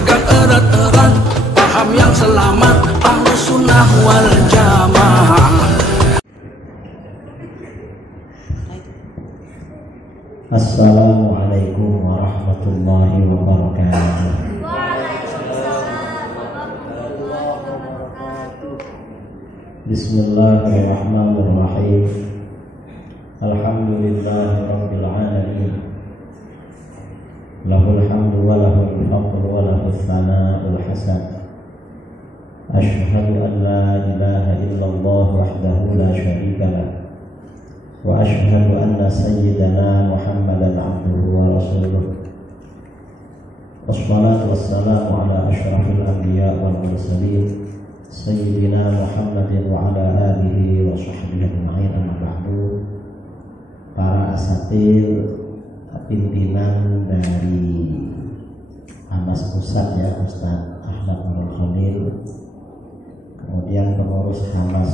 pegang erat-erat, paham yang selamat, Ahlus Sunnah wal Jamaah. Assalamualaikum warahmatullahi wabarakatuh. Bismillahirrahmanirrahim. Alhamdulillahirabbil alamin. Lahul hamdu wa lahul fadlu wa lahus tsana'ul hasan. Asyhadu an la ilaha illallah wahdahu la syarika lah. Wa asyhadu anna sayyidana Muhammadan abduhu wa rasuluh. Wassalatu wassalamu ala asyrafil anbiya wal mursalin sayyidina Muhammadin wa ala alihi wa sahbihi ajma'in. Amma ba'du. Para asatid pimpinan dari Hamas Pusat ya, Ustaz Ahmad Nurul Khalil, kemudian pengurus Hamas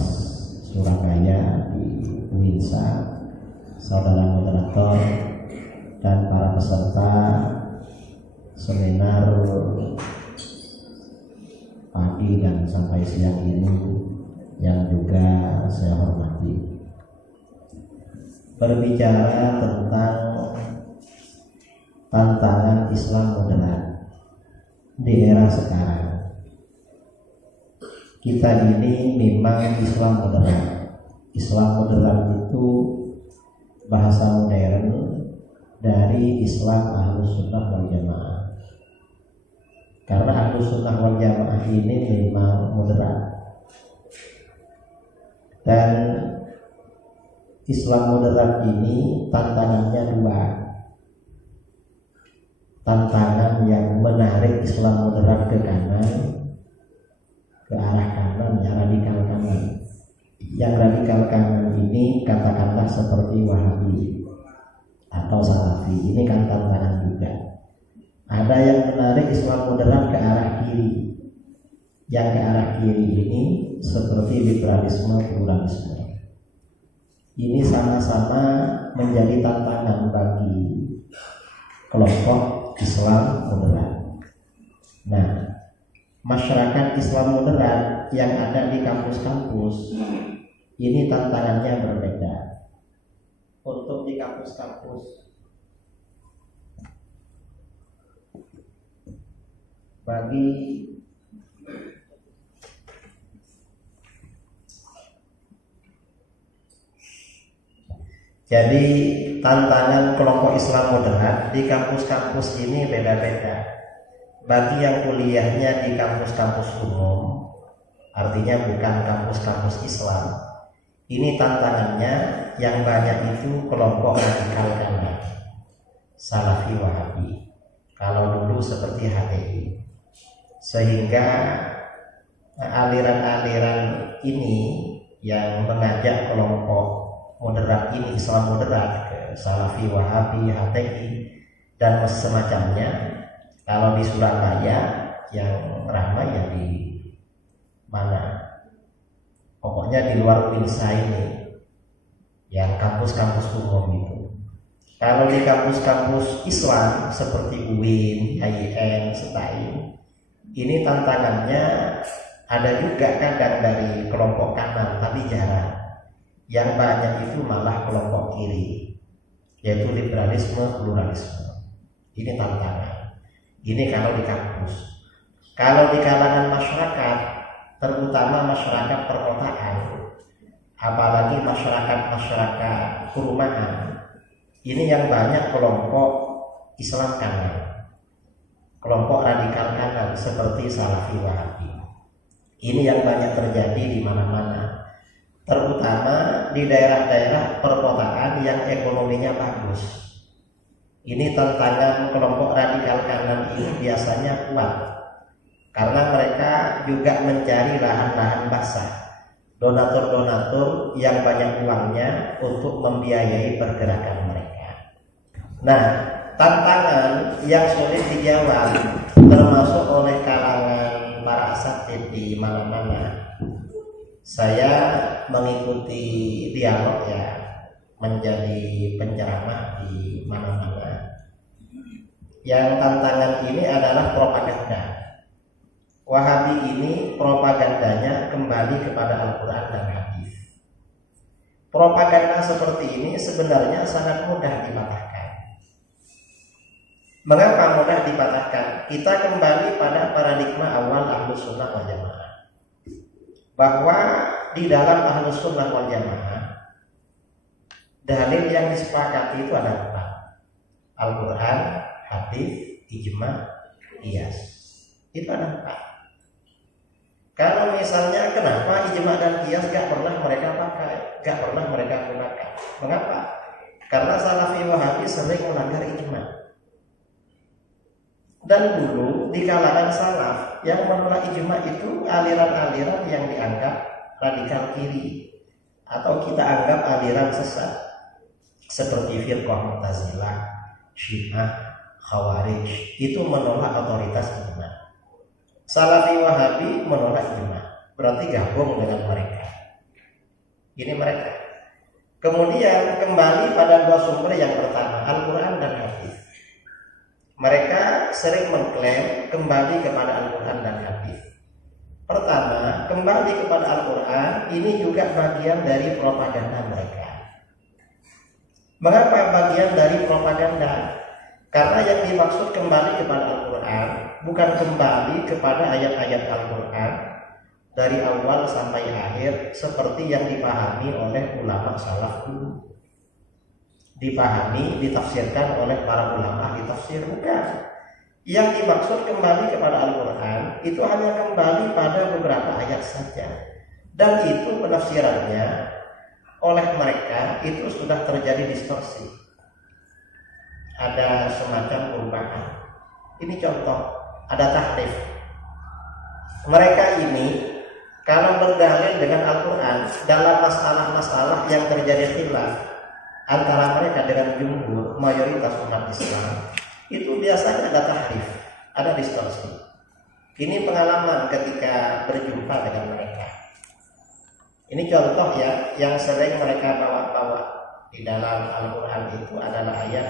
Surabaya di Winsa, saudara moderator, dan para peserta seminar pagi dan sampai siang ini yang juga saya hormati. Berbicara tentang tantangan Islam moderat di era sekarang, kita ini memang Islam moderat. Islam moderat itu bahasa modern dari Islam Ahlus Sunnah wal Jamaah. Karena Ahlus Sunnah wal Jamaah ini memang moderat. Dan Islam moderat ini tantangannya dua. Tantangan yang menarik Islam moderat ke kanan, ke arah kanan, yang radikal kanan. Yang radikal kanan ini katakanlah seperti Wahabi atau Salafi, ini kan tantangan juga. Ada yang menarik Islam moderat ke arah kiri. Yang ke arah kiri ini seperti liberalisme, pluralisme. Ini sama-sama menjadi tantangan bagi kelompok Islam moderat. Nah, masyarakat Islam moderat yang ada di kampus-kampus ini tantangannya berbeda. Untuk di kampus-kampus jadi tantangan kelompok Islam moderat di kampus-kampus ini beda-beda. Bagi yang kuliahnya di kampus-kampus umum, artinya bukan kampus-kampus Islam, ini tantangannya yang banyak itu kelompok radikal kanan, Salafi, Wahabi. Kalau dulu seperti HTI. Sehingga aliran-aliran ini yang mengajak kelompok moderat ini, Islam moderat, ke Salafi, Wahabi, HTI, dan semacamnya. Kalau di Surabaya yang ramai ya di mana? Pokoknya di luar Winsa ini, yang kampus-kampus umum itu. Kalau di kampus-kampus Islam seperti UIN, IAIN, STAIN, ini tantangannya ada juga kadang dari kelompok kanan, tapi jarang. Yang banyak itu malah kelompok kiri, yaitu liberalisme, pluralisme. Ini tantangan. Ini kalau di kampus. Kalau di kalangan masyarakat, terutama masyarakat perkotaan, apalagi masyarakat perumahan, ini yang banyak kelompok Islam kanan, kelompok radikal kanan seperti Salafi, Wahabi. Ini yang banyak terjadi di mana-mana, terutama di daerah-daerah perkotaan yang ekonominya bagus. Ini tantangan kelompok radikal kanan ini biasanya kuat, karena mereka juga mencari lahan-lahan basah, donatur-donatur yang banyak uangnya untuk membiayai pergerakan mereka. Nah, tantangan yang sulit dijawab termasuk oleh kalangan para asatid di mana-mana. Saya mengikuti dialog ya, menjadi penceramah di mana-mana. yang tantangan ini adalah propaganda. Wahabi ini propagandanya kembali kepada Al-Quran dan hadis. Propaganda seperti ini sebenarnya sangat mudah dipatahkan. Mengapa mudah dipatahkan? Kita kembali pada paradigma awal Ahlus Sunnah wal Jamaah, bahwa di dalam Ahlus Sunnah wal Jamaah dalil yang disepakati itu ada 4: Al-Quran, hadis, ijma, qiyas. Itu ada 4. Kalau misalnya kenapa ijma dan qiyas gak pernah mereka pakai, gak pernah mereka gunakan? Mengapa? Karena Salafi Wahabi sering melanggar ijma. Dan dulu di kalangan salaf yang menolak ijma itu aliran-aliran yang dianggap radikal kiri, atau kita anggap aliran sesat, seperti Firqah Mu'tazilah, Syiah, Khawarij. Itu menolak otoritas ijma. Salafi Wahabi menolak ijma, berarti gabung dengan mereka. Ini mereka. Kemudian kembali pada 2 sumber yang pertama, Al-Quran dan hadis. Mereka sering mengklaim kembali kepada Al-Quran dan hadis. Pertama, kembali kepada Al-Quran ini juga bagian dari propaganda mereka. Mengapa bagian dari propaganda? Karena yang dimaksud kembali kepada Al-Quran bukan kembali kepada ayat-ayat Al-Quran dari awal sampai akhir seperti yang dipahami oleh ulama salaf dulu. Dipahami, ditafsirkan oleh para ulama ahli tafsir, bukan. Yang dimaksud kembali kepada Al-Quran itu hanya kembali pada beberapa ayat saja. Dan itu penafsirannya oleh mereka itu sudah terjadi distorsi. Ada semacam perubahan. Ini contoh, ada tahrif. Mereka ini kalau berdalil dengan Al-Quran dalam masalah-masalah yang terjadi khilaf antara mereka dengan jumhur, mayoritas umat Islam, itu biasanya ada tahrif, ada distorsi. Ini pengalaman ketika berjumpa dengan mereka. Ini contoh ya, yang sering mereka bawa-bawa di dalam Al-Quran itu adalah ayat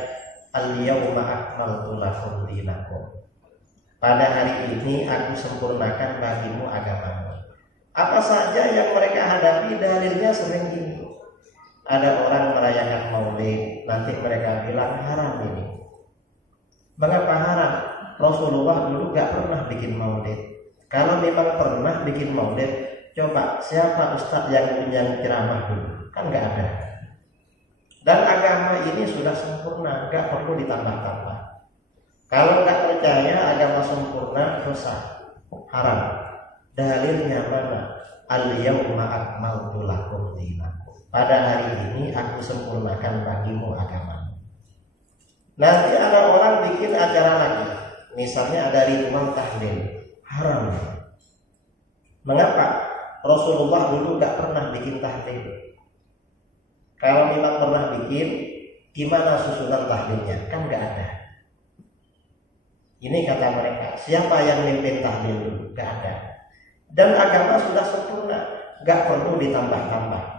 Al-yawma akmaltu lakum dinakum. Pada hari ini aku sempurnakan bagimu agamamu. Apa saja yang mereka hadapi dalilnya sering gini. Ada orang merayakan maulid, nanti mereka bilang haram ini. Mengapa haram? Rasulullah dulu gak pernah bikin maulid. Kalau memang pernah bikin maulid, coba siapa ustadz yang punya ceramah dulu? Kan gak ada. Dan agama ini sudah sempurna, gak perlu ditambah-tambah. Kalau gak percaya agama sempurna, dosa, haram. Dalilnya mana? Al-yawma akmaltu lakum dinakum. Pada hari ini aku sempurnakan bagimu agamamu. Nanti ada orang bikin acara lagi, misalnya ada ritual tahlil, haram. Mengapa? Rasulullah dulu gak pernah bikin tahlil. Kalau memang pernah bikin, gimana susunan tahlilnya? Kan gak ada. Ini kata mereka, siapa yang mimpin tahlil dulu? Gak ada. Dan agama sudah sempurna, gak perlu ditambah-tambah.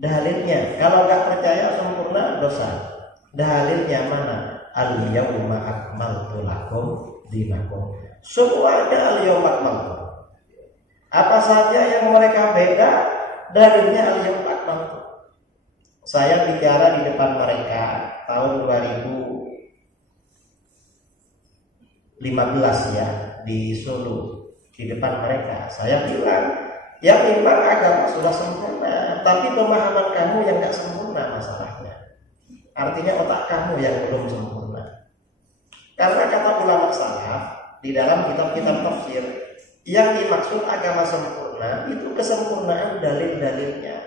Dalilnya, kalau gak percaya sempurna, dosa. Dalilnya mana? Al-yawma akmaltu lakum dinakum. Semuanya al-yawma akmaltu. Apa saja yang mereka beda, dalilnya al-yawma akmaltu. Saya bicara di depan mereka tahun 2015 ya, di Solo, di depan mereka. Saya bilang, ya memang agama sudah sempurna, tapi pemahaman kamu yang gak sempurna masalahnya. Artinya otak kamu yang belum sempurna. Karena kata ulama salaf di dalam kitab-kitab tafsir, yang dimaksud agama sempurna itu kesempurnaan dalil-dalilnya.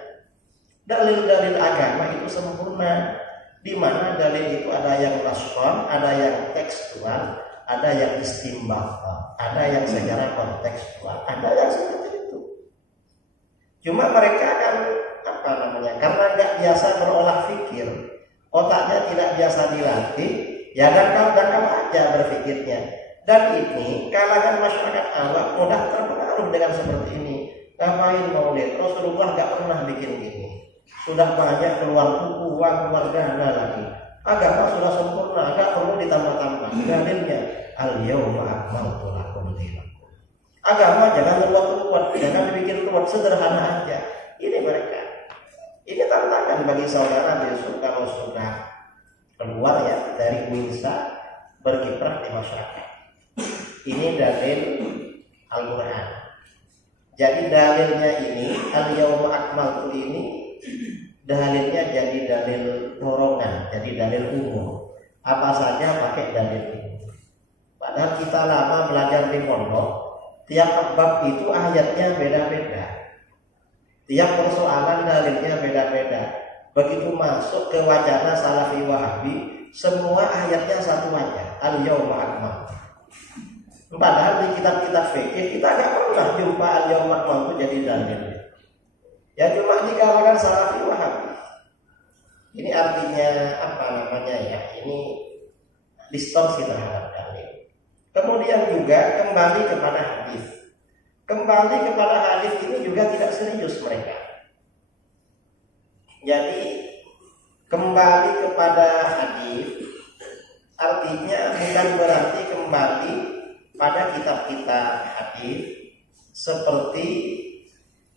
Dalil-dalil agama itu sempurna, di mana dalil itu ada yang naskon, ada yang tekstual, ada yang istimbat, ada yang secara kontekstual, ada yang seperti itu. Cuma mereka kan karena nggak biasa berolah fikir, otaknya tidak biasa dilatih, ya dangkal aja berfikirnya. Dan ini kalangan masyarakat awam mudah terpengaruh dengan seperti ini. Ngapain maulid? Rasulullah nggak pernah bikin gini. Sudah banyak keluar uang, keluar dana lagi. Agama sudah sempurna, nggak perlu ditambah-tambah. Dalilnya al-yauma akmaltu lakum dinakum. Agama jangan ruwet-ruwet, jangan dibikin ruwet, sederhana aja. Ini mereka. Ini tantangan bagi saudara besok kalau sudah keluar ya dari Winsa berkiprah di masyarakat. Ini dalil Al-Quran. Jadi dalilnya ini al-yauma akmaltu ini dalilnya jadi dalil dorongan, jadi dalil umum. Apa saja pakai dalil ini. Padahal kita lama belajar di pondok, tiap bab itu ayatnya beda-beda. Tiap persoalan dalilnya beda-beda. Begitu masuk ke wacana Salafi Wahabi, semua ayatnya satu aja, al-yauma akmaltu. Padahal di kitab-kitab fikih kita agak pernah jumpa al-yauma akmaltu jadi dalil. Ya cuma di kalangan Salafi Wahabi. Ini artinya apa namanya ya? Ini distorsi terhadap dalil. Kemudian juga kembali kepada hadis. Kembali kepada hadis ini juga tidak serius mereka. Jadi kembali kepada hadis artinya bukan berarti kembali pada kitab-kitab hadis seperti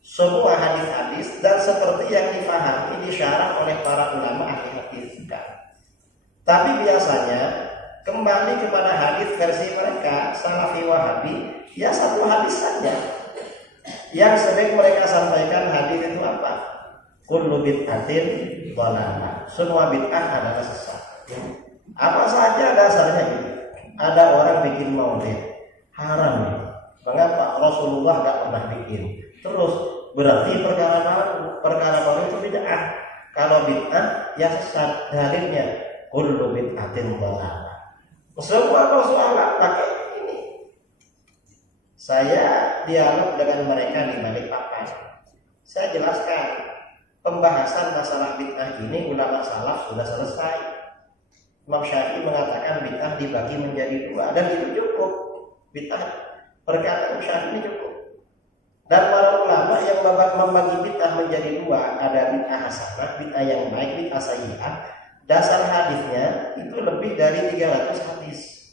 semua hadis-hadis dan seperti yang difahami disyarah oleh para ulama ahli hadis. Tapi biasanya kembali kepada hadis versi mereka Salafi Wahabi ya satu hadis saja. Yang sering mereka sampaikan hadis itu apa? Kullu bid'atin dhalalah. Semua bid'ah adalah sesat. Apa saja dasarnya itu? Ada orang bikin maulid haram. Mengapa? Rasulullah tidak pernah bikin. Terus berarti perkara baru itu bid'ah. Kalau bid'ah ya sesat. Dalilnya kullu bid'atin dhalalah. Semua persoalan pakai ini. Saya dialog dengan mereka di Balikpapan. Saya jelaskan pembahasan masalah bid'ah ini ulama salaf sudah selesai. Imam Syafi'i mengatakan bid'ah dibagi menjadi dua dan itu cukup. Bid'ah perkataan Syafi'i ini cukup. Dan para ulama yang membagi bid'ah menjadi dua, ada bid'ah hasanah, bid'ah yang baik, bid'ah sayyi'ah. Dasar hadisnya itu lebih dari 300 hadis.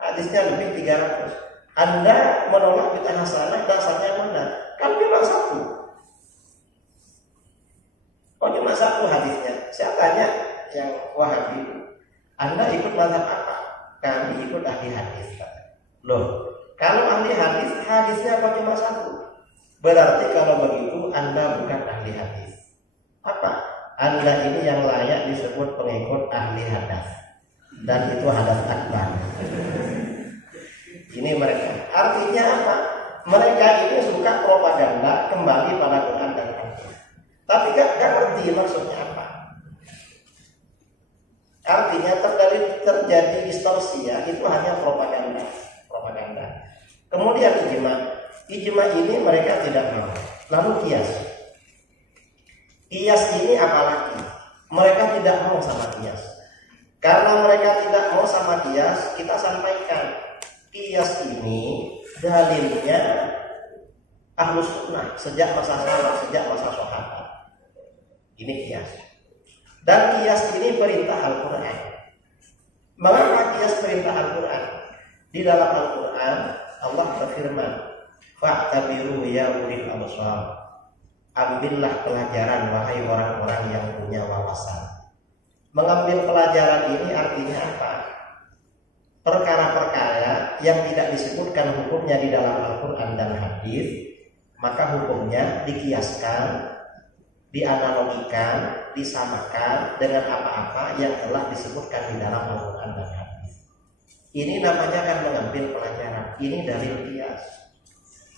Hadisnya lebih 300. Anda menolak bid'ah hasanah, dasarnya mana? Kan cuma satu. Oh cuma satu hadisnya. Saya tanya yang Wahabi, Anda ikut mazhab apa? Kami ikut ahli hadis. Loh, kalau ahli hadis, hadisnya apa cuma satu? Berarti kalau begitu Anda bukan ahli hadis. Apa? Anda ini yang layak disebut pengikut ahli hadas. Dan itu hadas akbar. Ini mereka. Artinya apa? Mereka ini suka propaganda kembali pada Quran dan hadis. Tapi gak ngerti maksudnya apa. Artinya terjadi distorsi ya, itu hanya propaganda. Kemudian ijma ini mereka tidak mau. Lalu kias ini apalagi? Mereka tidak mau sama kias. Karena mereka tidak mau sama kias, kita sampaikan kias ini dalilnya Ahlus Sunnah sejak masa salaf, sejak masa sahabat. Ini kias. Dan kias ini perintah Al-Quran. Mengapa kias perintah Al-Quran? Di dalam Al-Quran Allah berfirman, "Fa'tabiru ya ulil absar." Ambillah pelajaran wahai orang-orang yang punya wawasan. Mengambil pelajaran ini artinya apa? Perkara-perkara yang tidak disebutkan hukumnya di dalam Al-Quran dan hadis, maka hukumnya dikiaskan, dianalogikan, disamakan dengan apa-apa yang telah disebutkan di dalam Al-Quran dan hadis. Ini namanya kan mengambil pelajaran. Ini dalil kias.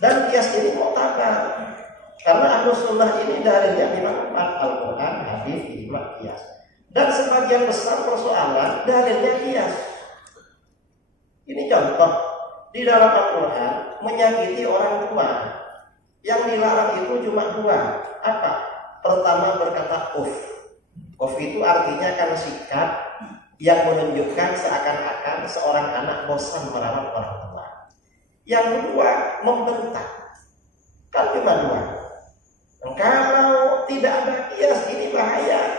Dan kias ini mu'tabar. Karena Ahlus Sunnah ini dalilnya memang Al-Quran, hadis, ijma, kias. Dan sebagian besar persoalan dalilnya kias. Ini contoh di dalam Al-Quran menyakiti orang tua. Yang dilarang itu cuma dua. Apa? Pertama berkata uf. Uf itu artinya kan sikap yang menunjukkan seakan-akan seorang anak bosan merawat orang tua. Yang kedua membentak. Kan cuma dua. Kalau tidak ada kias ini bahaya.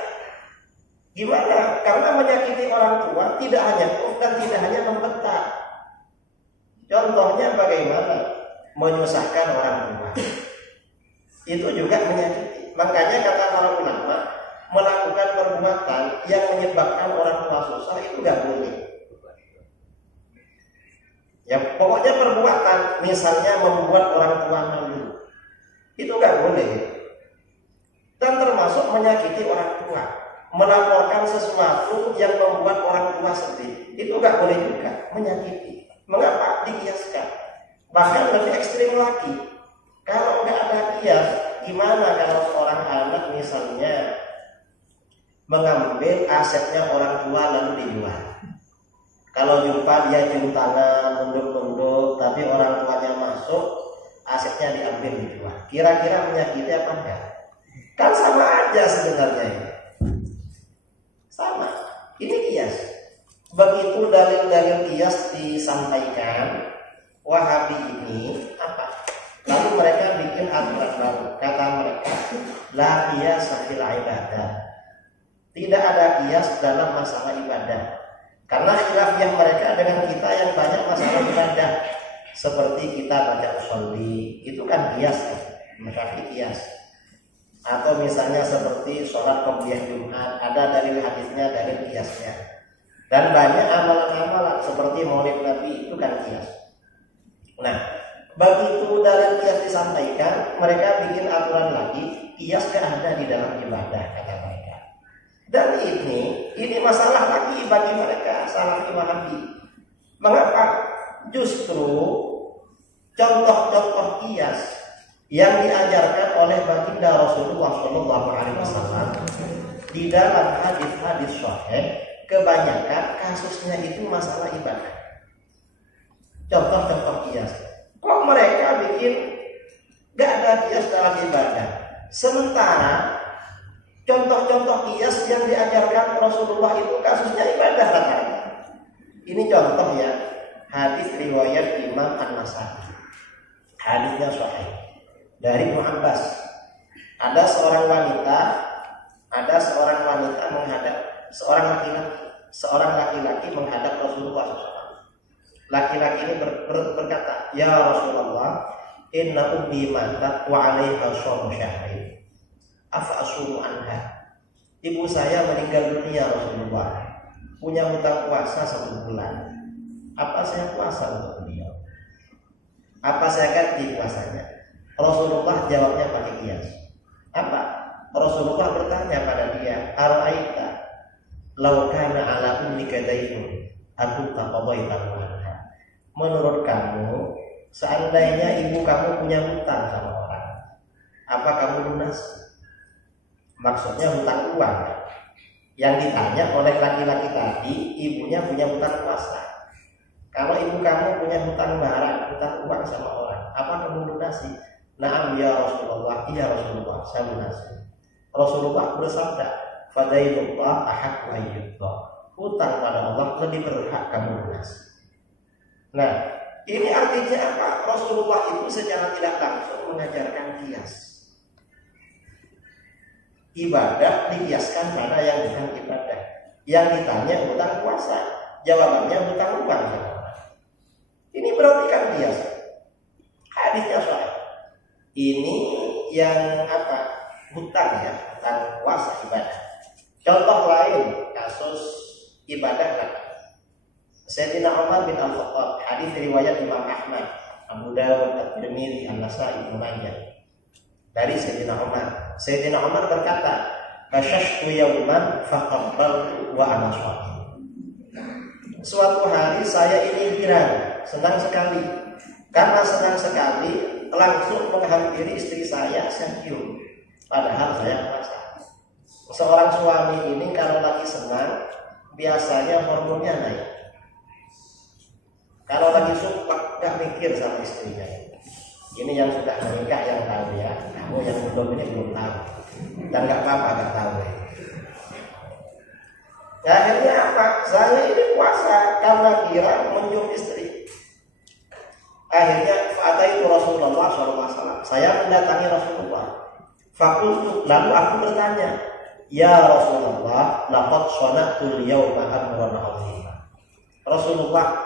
Gimana? Karena menyakiti orang tua tidak hanya dan tidak hanya membentak. Contohnya bagaimana? Menyusahkan orang tua. Itu juga menyakiti. Makanya kata para ulama, melakukan perbuatan yang menyebabkan orang tua susah itu gak boleh. Ya pokoknya perbuatan, misalnya membuat orang tua malu, itu gak boleh. Dan termasuk menyakiti orang tua, melaporkan sesuatu yang membuat orang tua sedih, itu gak boleh juga, menyakiti. Mengapa? Dikiaskan. Bahkan lebih ekstrim lagi. Kalau nggak ada kias, gimana kalau seorang anak misalnya mengambil asetnya orang tua lalu dijual? Kalau jumpa dia cium tangan, nunduk-nunduk, tapi orang tuanya masuk, asetnya diambil dijual. Kira-kira menyakiti apa enggak? Kan sama aja sebenarnya ini. Sama. Ini kias. Begitu dalil-dalil kias disampaikan, Wahabi ini apa? Lalu mereka bikin aturan baru. Kata mereka, la qiyasa fil ibadah. Tidak ada kias dalam masalah ibadah. Karena khilafiyah mereka dengan kita yang banyak masalah ibadah. Seperti kita baca usolli, itu kan kias, berarti kias. Atau misalnya seperti sholat qobliyah Jumat, ada dalil hadisnya, dalil kiasnya. Dan banyak amalan-amalan seperti maulid Nabi, itu kan kias. Nah, begitu dalil kias disampaikan, mereka bikin aturan lagi, kias gak ada di dalam ibadah, kata mereka. Dan ini masalah lagi bagi mereka, Salafi Wahabi. Mengapa? Justru contoh-contoh kias yang diajarkan oleh baginda Rasulullah SAW di dalam hadis-hadis sahih, kebanyakan kasusnya itu masalah ibadah. Contoh-contoh kias. Kok mereka bikin gak ada kias dalam ibadah? Sementara contoh-contoh kias yang diajarkan Rasulullah itu kasusnya ibadah rata-rata. Ini contoh ya, hadis riwayat Imam An-Nasai. Hadisnya sahih dari Ibnu Abbas. Ada seorang wanita menghadap seorang laki-laki menghadap Rasulullah SAW. Laki-laki ini berkata, "Ya Rasulullah, inna ummi matat wa 'alaiha shaum syahrin. Afa asumu anha?" Ibu saya meninggal dunia Rasulullah, punya hutang puasa 1 bulan. Apa saya puasa untuk beliau? Apa saya ganti puasanya? Rasulullah jawabnya pakai kias. Apa? Rasulullah bertanya pada dia, "Ara'aita law kana 'ala ummika daynun akunta qadaita anha?" Menurut kamu, seandainya ibu kamu punya hutang sama orang, apa kamu lunas? Maksudnya hutang uang. Yang ditanya oleh laki-laki tadi, ibunya punya hutang puasa. Kalau ibu kamu punya hutang barang, hutang uang sama orang, apa kamu lunasi? Na'am ya Rasulullah, iya Rasulullah, saya lunasi. Rasulullah bersabda, "Fadailullah ahaqqu ayyudha." Hutang pada Allah lebih berhak kamu lunasi. Nah, ini artinya apa? Rasulullah itu secara tidak langsung mengajarkan kias. Ibadah dikiaskan pada yang bukan ibadah. Yang ditanya hutang puasa, jawabannya hutang uang. Ini berarti kan kias. Hadisnya sahih. Ini yang apa? Hutang ya, hutang puasa ibadah. Contoh lain kasus ibadah kan. Sayyidina Umar bin Al-Khattab, hadis riwayat Imam Ahmad, Abu Dawud, At-Tirmidzi, An-Nasai, Ibnu Majah. Dari Sayyidina Umar. Sayyidina Umar berkata, "Kashashtu yawman faqabbaltu wa ana shahid." Suatu hari saya ini girang, senang sekali. Karena senang sekali, langsung menghampiri istri saya cium. Padahal saya puasa. Seorang suami ini kalau lagi senang, biasanya hormonnya naik. Kalau lagi suka, gak mikir sama istrinya. Ini yang sudah menikah yang tahu ya. Kamu yang belum ini belum tahu. Dan gak apa-apa gak tahu ya. Nah, akhirnya apa? Saya ini puasa karena kira menyium istri. Akhirnya fa'ataitu Rasulullah SAW. Saya mendatangi Rasulullah. Fakultu, lalu aku bertanya, Ya Rasulullah, laqad shana'tul yawma amran 'azima. Rasulullah,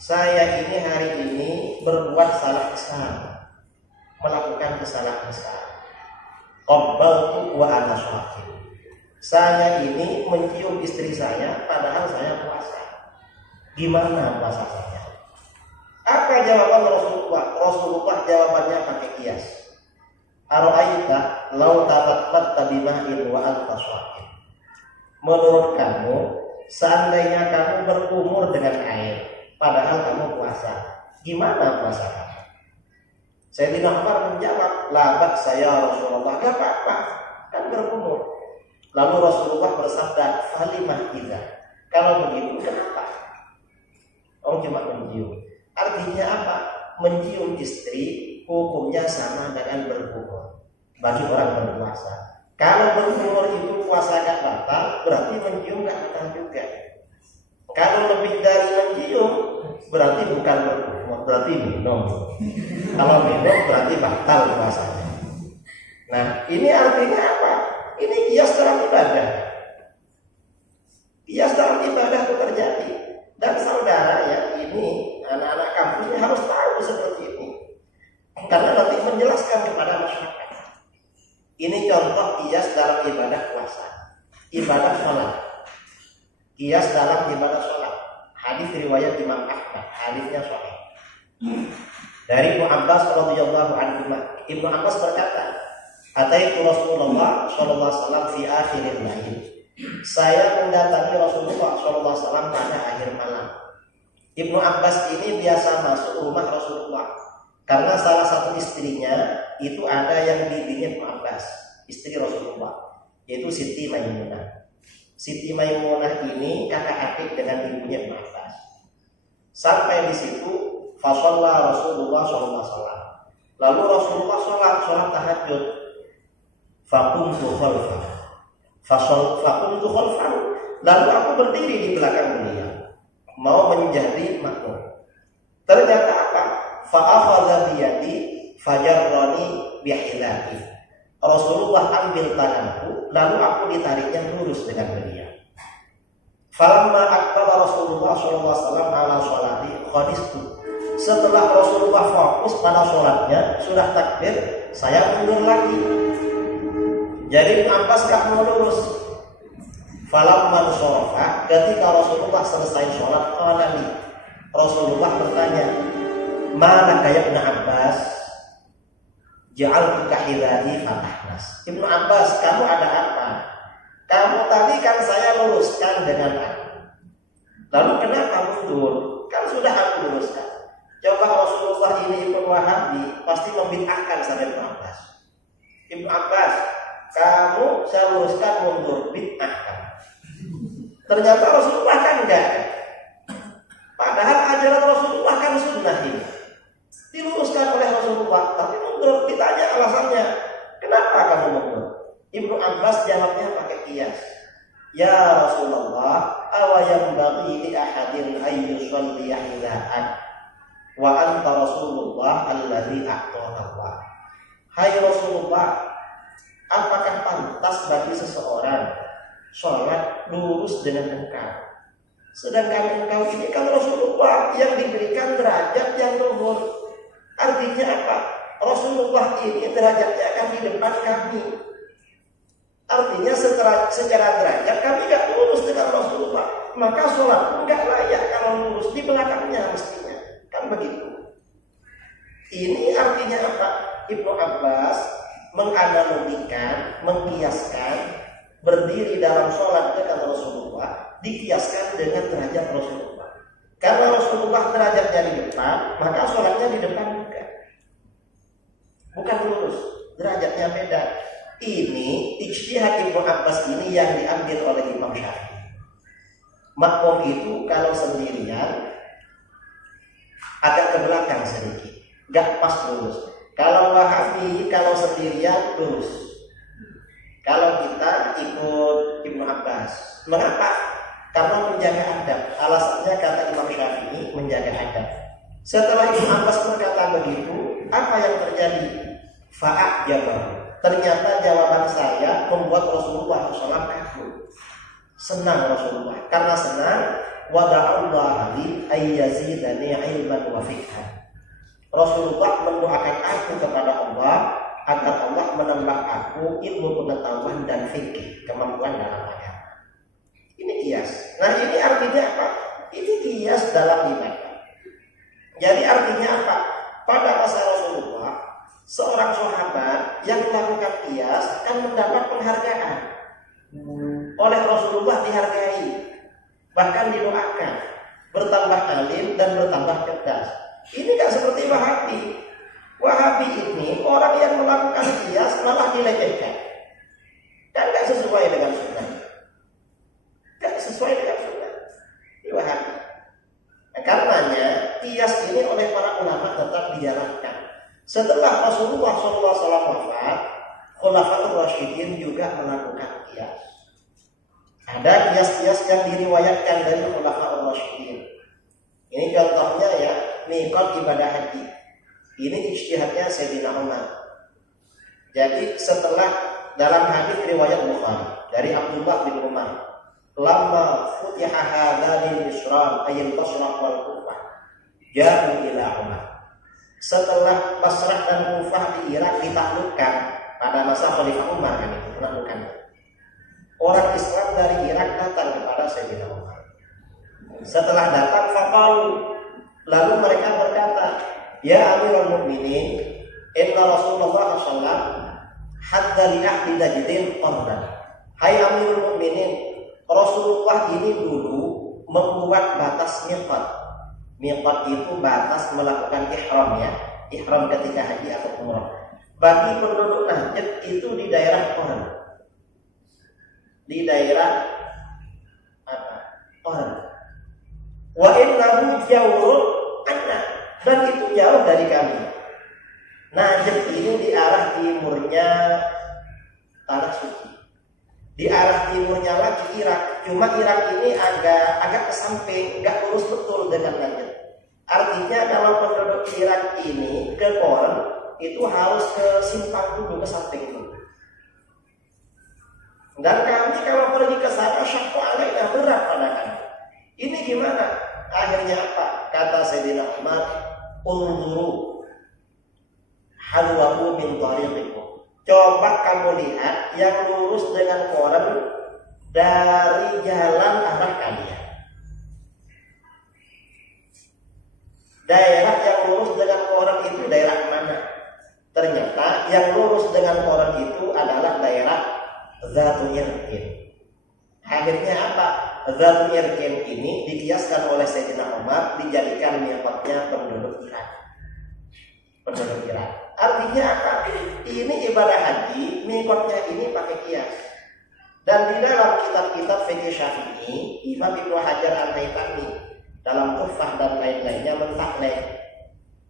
saya ini hari ini berbuat salah besar, melakukan kesalahan besar. Qabbaltu wa ana shaqim. Saya ini mencium istri saya padahal saya puasa. Gimana puasa saya? Apa jawaban Rasulullah? Rasulullah jawabannya pakai kias. Ara'aita law tabattat bima'in wa anta shaqim. Menurut kamu, seandainya kamu berkumur dengan air padahal kamu puasa, gimana puasa kamu? Sayyidina Umar menjawab, "La saya Rasulullah, gak apa-apa, kan berkumur." Lalu Rasulullah bersabda, "Falimah idza." Kalau begitu kenapa? Oh, cuma mencium. Artinya apa? Mencium istri hukumnya sama dengan berkumur bagi orang berpuasa. Kalau berkumur itu puasa gak batal, berarti mencium gak batal juga. Kalau lebih dari mencium, berarti bukan berkumur, berarti minum. Kalau minum berarti batal puasanya. Nah, ini artinya apa? Ini kias dalam ibadah. Kias dalam ibadah itu terjadi. Dan saudara ya, ini anak-anak kampus ini harus tahu seperti ini. Karena nanti menjelaskan kepada masyarakat. Ini contoh kias dalam ibadah puasa, ibadah sholat. Kias dalam ibadah sholat. Hadis riwayat Imam Ahmad, hadisnya sahih. Dari Ibnu Abbas radhiyallahu anhu, Ibnu Abbas berkata, "Ataitu Rasulullah sallallahu alaihi wasallam fi akhiril lail." Saya mendatangi Rasulullah sallallahu alaihi wasallam pada akhir malam. Ibnu Abbas ini biasa masuk rumah Rasulullah karena salah satu istrinya itu ada yang bibinya Ibnu Abbas, istri Rasulullah, yaitu Siti Maimunah. Siti Maimunah ini kakak adik dengan ibunya Ibnu Abbas. Sampai di situ, fasalla Rasulullah sallallahu alaihi wasallam. Lalu Rasulullah sholat tahajud. Faqumtu khalfahu. Faqumtu khalfahu. Lalu aku berdiri di belakang beliau, mau menjadi makmum. Ternyata apa? Fa'akhadha biyadi fajarrani bihilati. Rasulullah ambil tanganku, lalu aku ditariknya lurus dengan beliau. Falamma aqbala Rasulullah sallallahu alaihi wasallam ala sholati khadistu. Setelah Rasulullah fokus pada sholatnya, sudah takbir, saya mundur lagi. Jadi Abbas gak mau lurus. Falamma sharafa, ketika Rasulullah selesai sholat, Rasulullah bertanya, "Mana kayak Ibnu Abbas? Ja'altu kahiladi fatahnas." Ibnu Abbas, kamu ada apa? Kamu tadi kan saya luruskan dengan aku. Lalu kenapa mundur? Kan sudah aku luruskan. Coba Rasulullah ini Ibnu Wahabi pasti membid'ahkan sama Ibnu Abbas. Ibnu Abbas, kamu saya luruskan mundur, bid'ahkan. Ternyata Rasulullah kan enggak. Padahal ajaran Rasulullah kan sunnah ini. Diluruskan oleh Rasulullah, tapi mundur. Ditanya alasannya, kenapa kamu mundur? Ibnu Abbas jawabnya pakai kias. Ya Rasulullah, awayam bagi li ahadin ayyusalli hila'an wa anta Rasulullah alladhi a'tana. Hai Rasulullah, apakah pantas bagi seseorang sholat lurus dengan engkau? Sedangkan engkau ini kan Rasulullah yang diberikan derajat yang luhur. Artinya apa? Rasulullah ini derajatnya akan di depan kami. Artinya secara derajat kami gak lurus dengan Rasulullah. Maka sholat pun gak layak kalau lurus di belakangnya mestinya. Kan begitu. Ini artinya apa? Ibnu Abbas menganalogikan, mengkiaskan berdiri dalam sholat dengan Rasulullah dikiaskan dengan derajat Rasulullah. Karena Rasulullah derajatnya di depan, maka sholatnya di depan juga. Bukan lurus, derajatnya beda. Ini ijtihad Ibnu Abbas ini yang diambil oleh Imam Syafi'i. Makmum itu kalau sendirian agak ke belakang sedikit, gak pas lurus. Kalau Wahabi kalau sendirian lurus. Kalau kita ikut Ibnu Abbas, mengapa? Karena menjaga adab. Alasannya kata Imam Syafi'i menjaga adab. Setelah Ibnu Abbas berkata begitu, apa yang terjadi? Fa'ajabahu. Ternyata jawaban saya membuat Rasulullah SAW kagum. Senang Rasulullah. Karena senang, wada'allah li ayyazidani ilman wa fiqhan. Rasulullah mendoakan aku kepada Allah agar Allah menambah aku ilmu pengetahuan dan fikih, kemampuan dalam agama. Ini kias. Nah, ini artinya apa? Ini kias dalam ibadah. Jadi artinya apa? Pada masa Rasulullah, seorang sahabat yang melakukan kias akan mendapat penghargaan. Oleh Rasulullah dihargai, bahkan didoakan, bertambah alim dan bertambah cerdas. Ini gak seperti Wahabi. Wahabi ini orang yang melakukan kias malah dilecehkan. Kan gak sesuai dengan sunnah. Gak sesuai dengan sunnah. Ini Wahabi. Nah, karenanya kias ini oleh para ulama tetap dijalankan. Setelah Rasulullah SAW wafat, Khulafaur Rasyidin juga melakukan kias. Ada kias-kias yang diriwayatkan dari Khulafaur Rasyidin. Ini contohnya ya, miqat ibadah haji. Ini ijtihadnya Sayyidina Umar. Jadi setelah dalam hadis riwayat Bukhari dari Abdullah bin Umar, lamma futiha hadzal misran ayil Basrah wal Kufah, ja'u ila Umar. Setelah Basrah dan Kufah di Irak ditaklukkan pada masa Khalifah Umar kan itu penaklukan. Orang Islam dari Irak datang kepada Sayyidina Umar. Setelah datang faqalu, lalu mereka berkata, ya Amirul Mukminin, inna Rasulullah SAW hadda li ahli Najdin qardan. Hai Amirul Mukminin, Rasulullah ini dulu membuat batas miqat. Miqat itu batas melakukan ihram ya, ihram ketika haji atau umrah. Bagi penduduk Najd itu di daerah Qarn. Di daerah apa? Qarn. Wa innahu jawrun anna, dan itu jauh dari kami. Najd ini di arah timurnya tanah suci. Di arah timurnya lagi Irak. Cuma Irak ini agak ke samping, nggak lurus betul dengan Najd. Artinya kalau penduduk Irak ini ke Qarn itu harus ke simpang dulu, ke samping dulu. Dan kami kalau pergi ke sana syakku alaina, berat pada kami. Ini gimana? Akhirnya apa? Kata Sayyidina Umar, unzuru halwahu min tariqikum. Coba kamu lihat yang lurus dengan Qarn dari jalan arah kalian. Daerah yang lurus dengan Qarn itu daerah mana? Ternyata yang lurus dengan Qarn itu adalah daerah Zatul Irqin. Akhirnya apa? Zatul Irqin ini dikiaskan oleh Sayyidina Umar dijadikan miqatnya penduduk Irak. Penduduk Irak. Artinya apa? Ini ibadah haji, miqatnya ini pakai kias. Dan di dalam kitab-kitab fikih Syafi'i, Imam Ibnu Hajar Al-Haytami dalam Tuhfah dan lain-lainnya mentaklek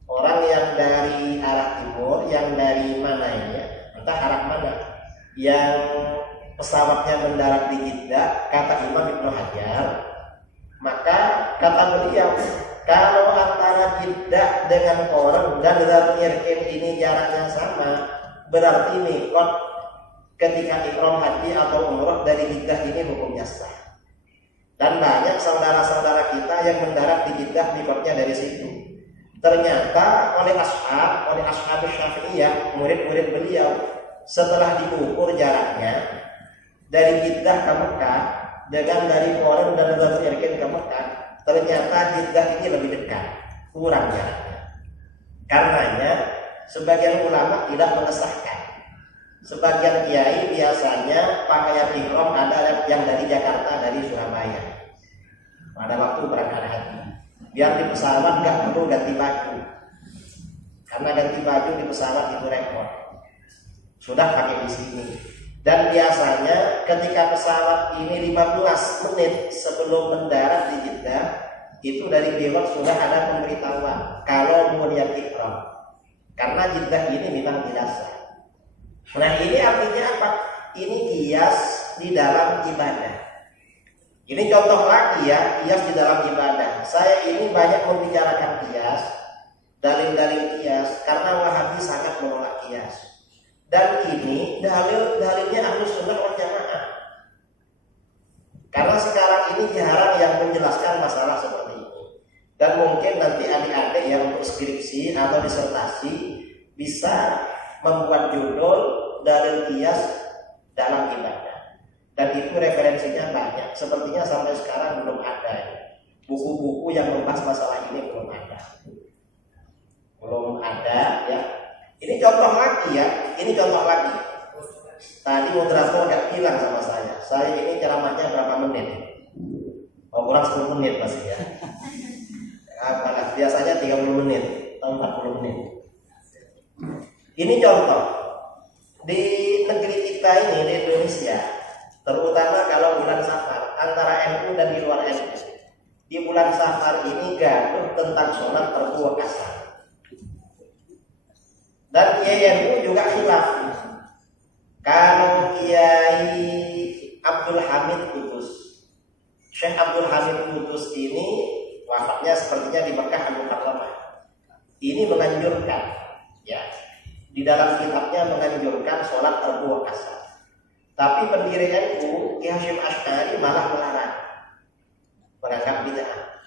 orang yang dari arah timur, yang dari mana ini? Entah arah mana? Yang pesawatnya mendarat di Jeddah, kata Imam Ibnu Hajar, maka kata beliau, kalau antara Jeddah dengan Qarn dan Zatul Irqin ini jaraknya sama, berarti miqat ketika ihram haji atau umrah dari Jeddah ini hukumnya sah. Dan banyak saudara-saudara kita yang mendarat di Jeddah miqatnya dari situ. Ternyata oleh ashab Syafi'iyah, murid-murid beliau, setelah diukur jaraknya dari Jeddah ke Mekah dengan dari Qarn dan Zatul Irqin ke Mekah, ternyata Jeddah ini lebih dekat, kurang jaraknya. Karenanya sebagian ulama tidak mengesahkan. Sebagian kiai biasanya pakaian ihram ada yang dari Jakarta, dari Surabaya pada waktu berangkat haji. Biar di pesawat nggak perlu ganti baju, karena ganti baju di pesawat itu repot. Sudah pakai di sini. Dan biasanya ketika pesawat ini 15 menit sebelum mendarat di Jeddah, itu dari pilot sudah ada pemberitahuan kalau mau niat ihram. Karena Jeddah ini memang tidak sah. Nah, ini artinya apa? Ini kias di dalam ibadah. Ini contoh lagi ya, kias di dalam ibadah. Saya ini banyak membicarakan kias, dalil-dalil kias, karena Wahabi sangat menolak kias. Dan ini dalilnya Ahlus Sunnah wal Jamaah. Karena sekarang ini jarang yang menjelaskan masalah seperti ini. Dan mungkin nanti adik-adik yang untuk skripsi atau disertasi bisa membuat judul dalil qiyas dalam ibadah. Dan itu referensinya banyak. Sepertinya sampai sekarang belum ada. Buku-buku yang membahas masalah ini belum ada. Belum ada ya. Ini contoh lagi ya. Ini contoh lagi. Tadi moderator nggak bilang sama saya. Saya ini ceramahnya berapa menit? Oh, kurang 10 menit pasti ya. Biasanya 30 menit atau 40 menit. Ini contoh. Di negeri kita ini, di Indonesia, terutama kalau bulan Safar, antara NU dan di luar NU. Di bulan Safar ini gaduh tentang sholat terbuka kasar. Dan Kiai NU juga khilaf. Kalau Kiai Abdul Hamid Kudus, Syekh Abdul Hamid Kudus ini wafatnya sepertinya di Mekah Al-Mukarramah. Ini menganjurkan, ya, di dalam kitabnya menganjurkan sholat terbuka kasar. Tapi pendiri NU Ki Hasyim Asy'ari malah melarang, menganggap bid'ah.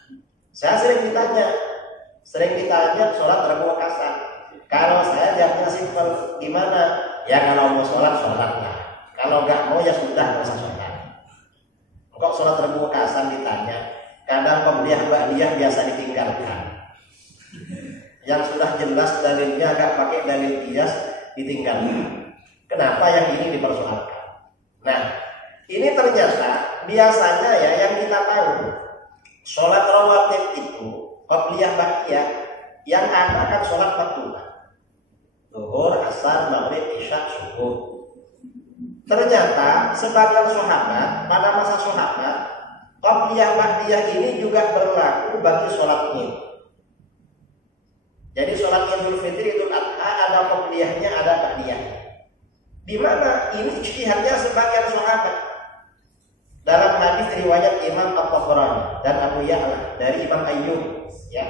Saya sering ditanya sholat terbuka kasar. Kalau saya jawabnya simpel, gimana? Ya kalau mau sholat lah. Kalau nggak mau ya sudah nggak usah sholat. Kok sholat terbuka kasar ditanya? Kadang pembelian biasa ditinggalkan. Yang sudah jelas dalilnya agak pakai dalil qiyas ditinggalkan. Kenapa yang ini dipersoalkan? Nah, ini ternyata biasanya ya yang kita tahu sholat rawatib itu qabliyah ba'diyah yang ada akan sholat maktulah. Zuhur, asar, maghrib, isya, subuh. Ternyata sebagian sahabat pada masa sahabat qabliyah ba'diyah ini juga berlaku bagi sholat Id. Jadi sholat Idul Fitri, Idul Adha ada qabliyahnya, ada ba'diyahnya. Di mana ini ijtihadnya sebagian sahabat. Dalam hadis riwayat Imam At-Tabrani dan Abu Ya'la dari Imam Ayyub, ya.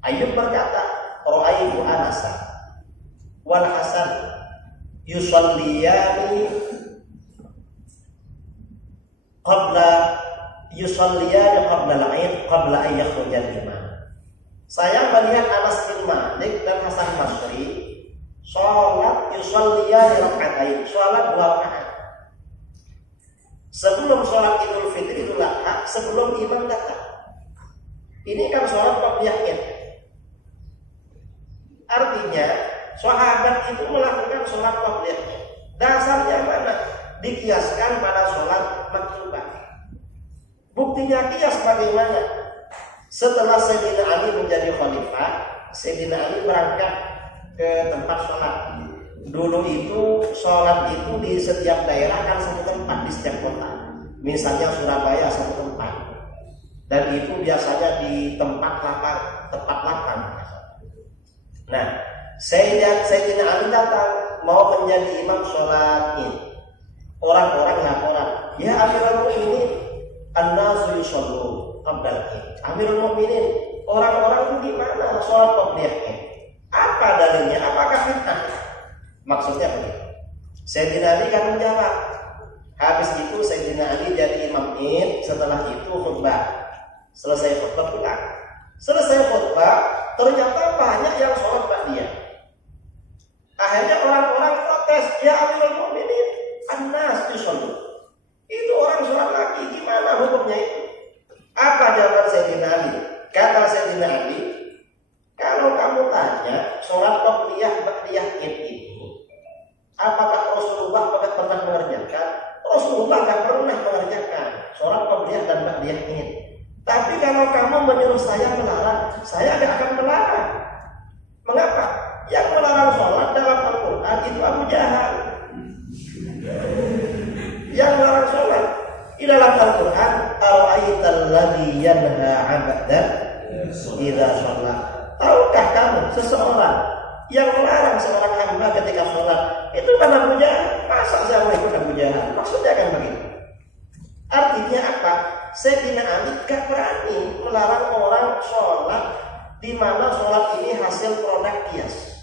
Ayyub berkata, "Ra'aitu Anasa wal Hasan yusalliyani qabla al-'id qabla an yakhruja al-imam." Saya melihat Anas bin Malik dan Hasan Basri sholat yusalliyani raka'atain, sholat 2 rakaat sebelum sholat Idul Fitri, Idul Adha, sebelum imam datang. Ini kan sholat qabliyah Id. Artinya sahabat itu melakukan sholat qabliyah Id. Dasarnya mana? Dikiaskan pada sholat maktubah. Buktinya kias bagaimana? Setelah Sayyidina Ali menjadi khalifah, Sayyidina Ali berangkat ke tempat sholat. Dulu itu sholat itu di setiap daerah kan satu tempat di setiap kota. Misalnya Surabaya satu tempat. Dan itu biasanya di tempat lapang. Nah, Sayyidina Ali datang mau menjadi imam sholat Id. Orang-orang laporan, "Ya Amirul Mukminin, an-nasu yusallu qabla al-Id." Amirul Mukminin, orang-orang itu gimana sholat qabliyah Id? Apa dalilnya? Apakah fitnah? Maksudnya begitu. Sayyidina Ali kan menjawab. Habis itu Sayyidina Ali jadi imam Id. Setelah itu khutbah. Selesai khutbah pulang. Selesai khutbah, ternyata banyak yang sholat ba'diyah. Akhirnya orang-orang protes, "Ya Amirul Mukminin, an-nas yusallu." Itu orang sholat lagi, gimana hukumnya itu? Apa jawaban Sayyidina Ali? Kata Sayyidina Ali, kalau kamu tanya sholat qabliyah ba'diyah Id ini, apakah Rasulullah pernah mengerjakan? Rasulullah tidak pernah mengerjakan sholat qabliyah dan ba'diyah Id. Tapi kalau kamu menyuruh saya melarang, saya tidak akan melarang. Mengapa? Yang melarang sholat dalam Al-Quran itu Abu Jahal. Yang melarang sholat di dalam Al-Quran, "Ara'aital ladzi yanha 'abdan idza shalla." Tahukah kamu seseorang yang melarang seorang hamba ketika sholat? Itu kan Abu Jahal. Masa saya mau ikut Abu Jahal? Maksudnya kan begitu. Artinya apa? Sayyidina Ali gak berani melarang orang sholat di mana sholat ini hasil produk kias.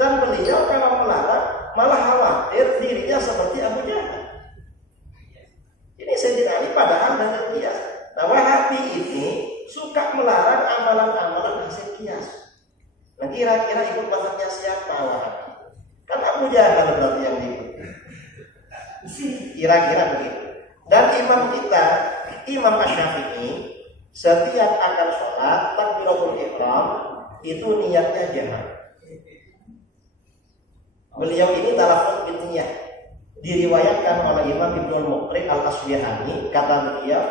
Dan beliau kalau melarang Nah kira-kira ikut mazhabnya siapa Wahabi? Kan Abu Jahal berarti yang diikuti. Kira-kira begitu. Dan imam kita, Imam Asy-Syafi'i, setiap akan sholat takbiratul ihram itu niatnya jamaah. Beliau ini talafuz bil niyah. Diriwayatkan oleh Imam Ibnu Muqri Al-Asbihani, kata beliau,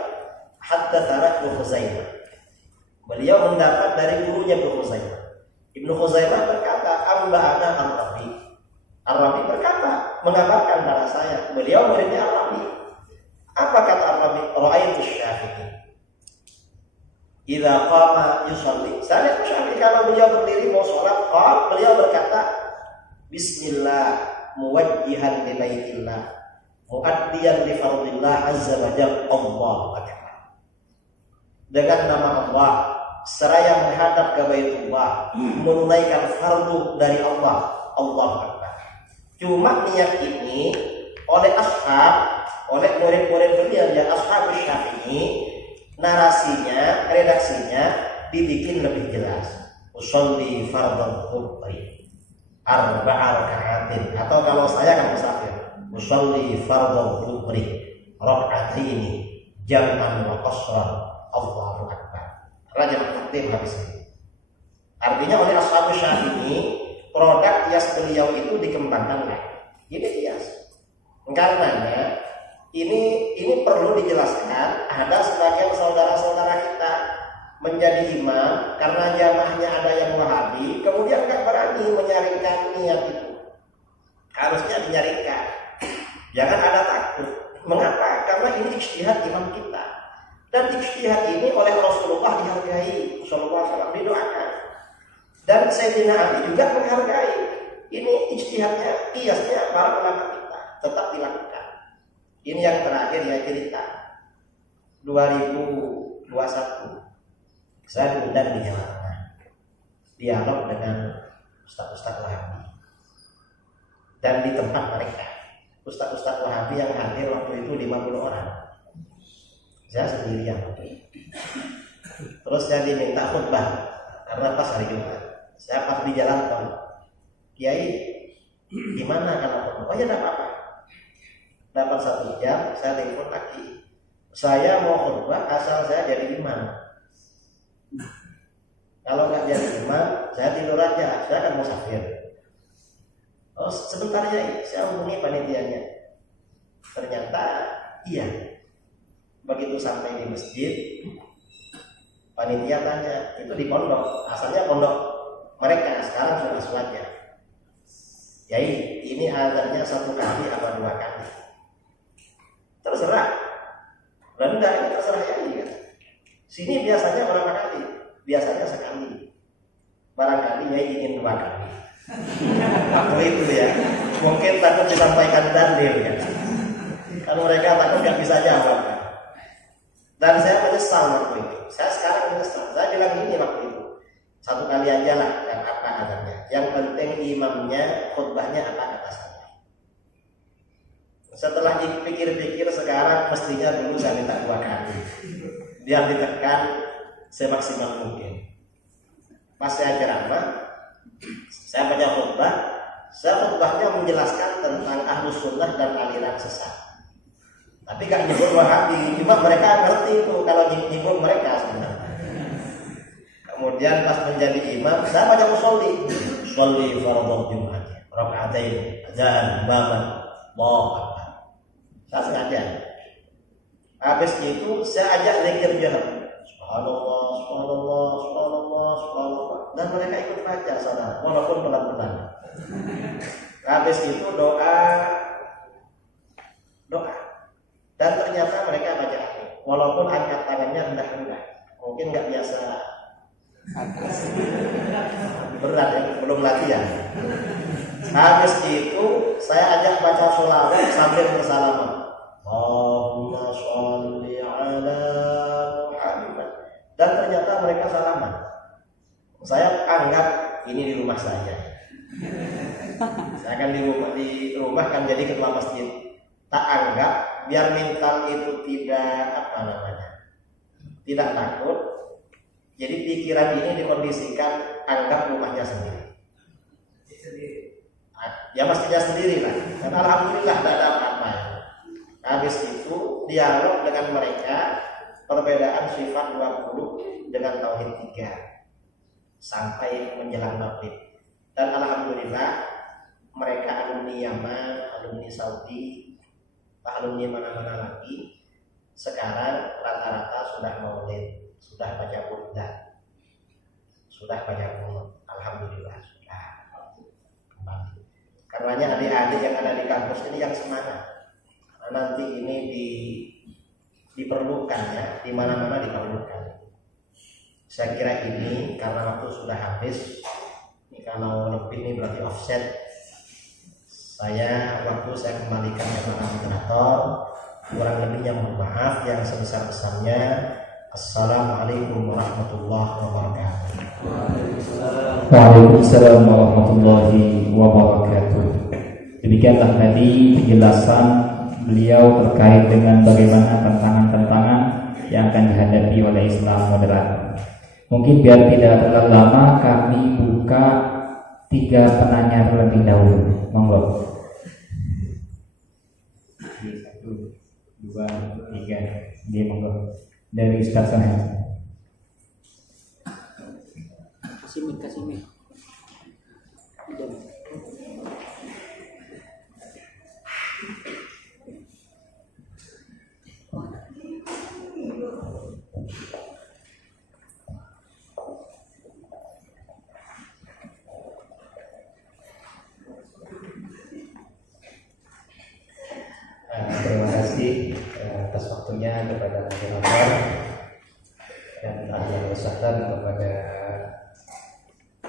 haddatsana Ibnu Khuzaimah. Beliau mendapat dari gurunya Ibnu Khuzaimah. Ibnu Khuzaimah berkata, amba'ana Ar-Rabi. Ar-Rabi berkata, mengabarkan pada saya. Beliau muridnya Ar-Rabi. Apa kata Ar-Rabi? Ra'aitu Syafi'i idza qama yusalli. Saya lihat Syafi'i kalau beliau berdiri mau sholat, beliau berkata, Bismillah muwajjihan li baitillah muaddiyan li fardillah azza wa jalla Allahu akbar. Dengan nama Allah seraya menghadap ke Baitullah, menunaikan fardu dari Allah, Allahu akbar. Cuma niat ini oleh ashab, oleh murid-murid beliau ya ashab Syafi'i, narasinya, redaksinya dibikin lebih jelas. Usolli fardhu dhuhri arba'a raka'atin, atau kalau saya kan musafir, usolli fardhu dhuhri raka'ataini jam'an wa qasran Allahu akbar. Raja takdim habis ini. Artinya oleh ashab Syafi'i produk kias beliau itu dikembangkan lagi. Ini kias. Karenanya ini perlu dijelaskan. Ada sebagian saudara-saudara kita menjadi imam karena jamaahnya ada yang Wahabi, kemudian nggak berani menyaringkan niat itu. Harusnya dinyaringkan. Jangan ada takut. Mengapa? Karena ini ijtihad imam kita. Dan ijtihad ini oleh Rasulullah dihargai. Rasulullah SAW didoakan. Dan Sayyidina Ali juga menghargai. Ini ijtihadnya, kiasnya para ulama kita tetap dilakukan. Ini yang terakhir ya cerita 2021 saya diundang di Jawa Tengah dialog dengan ustaz-ustaz Wahabi, dan di tempat mereka ustaz-ustaz Wahabi yang hadir waktu itu 50 orang, saya sendirian. Terus saya diminta khutbah karena pas hari Jumat. Saya pas di jalan tol, Kiai gimana kalau khutbah? Oh ya tidak apa-apa. Dapat 1 jam, saya telepon lagi. Saya mau khutbah asal saya jadi imam. Kalau nggak jadi imam, saya tidur aja. Saya kan musafir. Oh sebentar ya, saya hubungi panitianya. Ternyata iya. Begitu sampai di masjid, panitia tanya, itu di pondok. Asalnya pondok mereka, sekarang sudah sholatnya. Yai, ini azannya 1 kali apa 2 kali? Terserah. Rendah ini terserah Yai kan. Sini biasanya berapa kali? Biasanya sekali. Barangkali Yai ingin 2 kali. Waktu itu ya, mungkin takut disampaikan dalil kan. Kan mereka takut nggak bisa jawab kan. Dan saya menyesal waktu itu. Saya sekarang menyesal. Saya bilang gini waktu itu, 1 kali aja lah, yang apa adanya. Yang penting imamnya, khutbahnya apa kata saya. Setelah dipikir-pikir sekarang mestinya dulu saya minta 2 kali. Biar ditekan semaksimal mungkin. Pas saya ceramah, saya baca khutbah, saya khutbahnya menjelaskan tentang ahlus sunnah dan aliran sesat. Tapi gak nyebut Wahabi, cuma mereka ngerti itu kalau nyebut mereka sebenarnya. Kemudian pas menjadi imam, saya baca usolli fardhu Jumat, raka'atain, azan, baman, Allah. Saya sengaja. Habis itu saya ajak zikir jalan. Subhanallah, subhanallah, subhanallah, subhanallah. Dan mereka ikut baca saudara, walaupun pelan-pelan. Habis itu doa. Dan ternyata mereka baca walaupun angkat tangannya rendah-rendah. Mungkin nggak biasa. Berat ya, belum latihan. Habis itu saya ajak baca sholawat sambil bersalaman. Allahumma sholli ala Muhammad. Dan ternyata mereka salaman. Saya anggap ini di rumah saya. Saya kan di rumah kan jadi ketua masjid. Tak anggap biar mental itu tidak tidak takut. Jadi pikiran ini dikondisikan anggap rumahnya sendiri. Ya mestinya sendiri lah. Dan alhamdulillah tidak ada apa-apa. Habis itu dialog dengan mereka, perbedaan sifat 20 dengan tauhid 3 sampai menjelang maghrib. Dan alhamdulillah mereka alumni Yaman, alumni Saudi, alumni mana-mana lagi sekarang rata-rata sudah maulid, sudah baca burdah, sudah baca qunut. Alhamdulillah sudah. Karenanya adik-adik yang ada di kampus ini yang semangat. Nanti ini diperlukan ya, di mana-mana diperlukan. Saya kira ini karena waktu sudah habis. Ini kalau lebih ini berarti offset. Saya kembalikan kepada moderator. Kurang lebihnya mohon maaf, yang sebesar-besarnya. Assalamualaikum warahmatullahi wabarakatuh. Waalaikumsalam warahmatullahi wabarakatuh. Demikianlah tadi penjelasan beliau terkait dengan bagaimana tantangan-tantangan yang akan dihadapi oleh Islam moderat. Mungkin biar tidak terlalu lama, kami buka 3 penanya terlebih dahulu. Monggo. 1, 2, 3. Dia monggo. Dari Ustaz Sahih. Kasih mic. Terima kasih atas waktunya kepada moderator dan ahlan wa sahlan kepada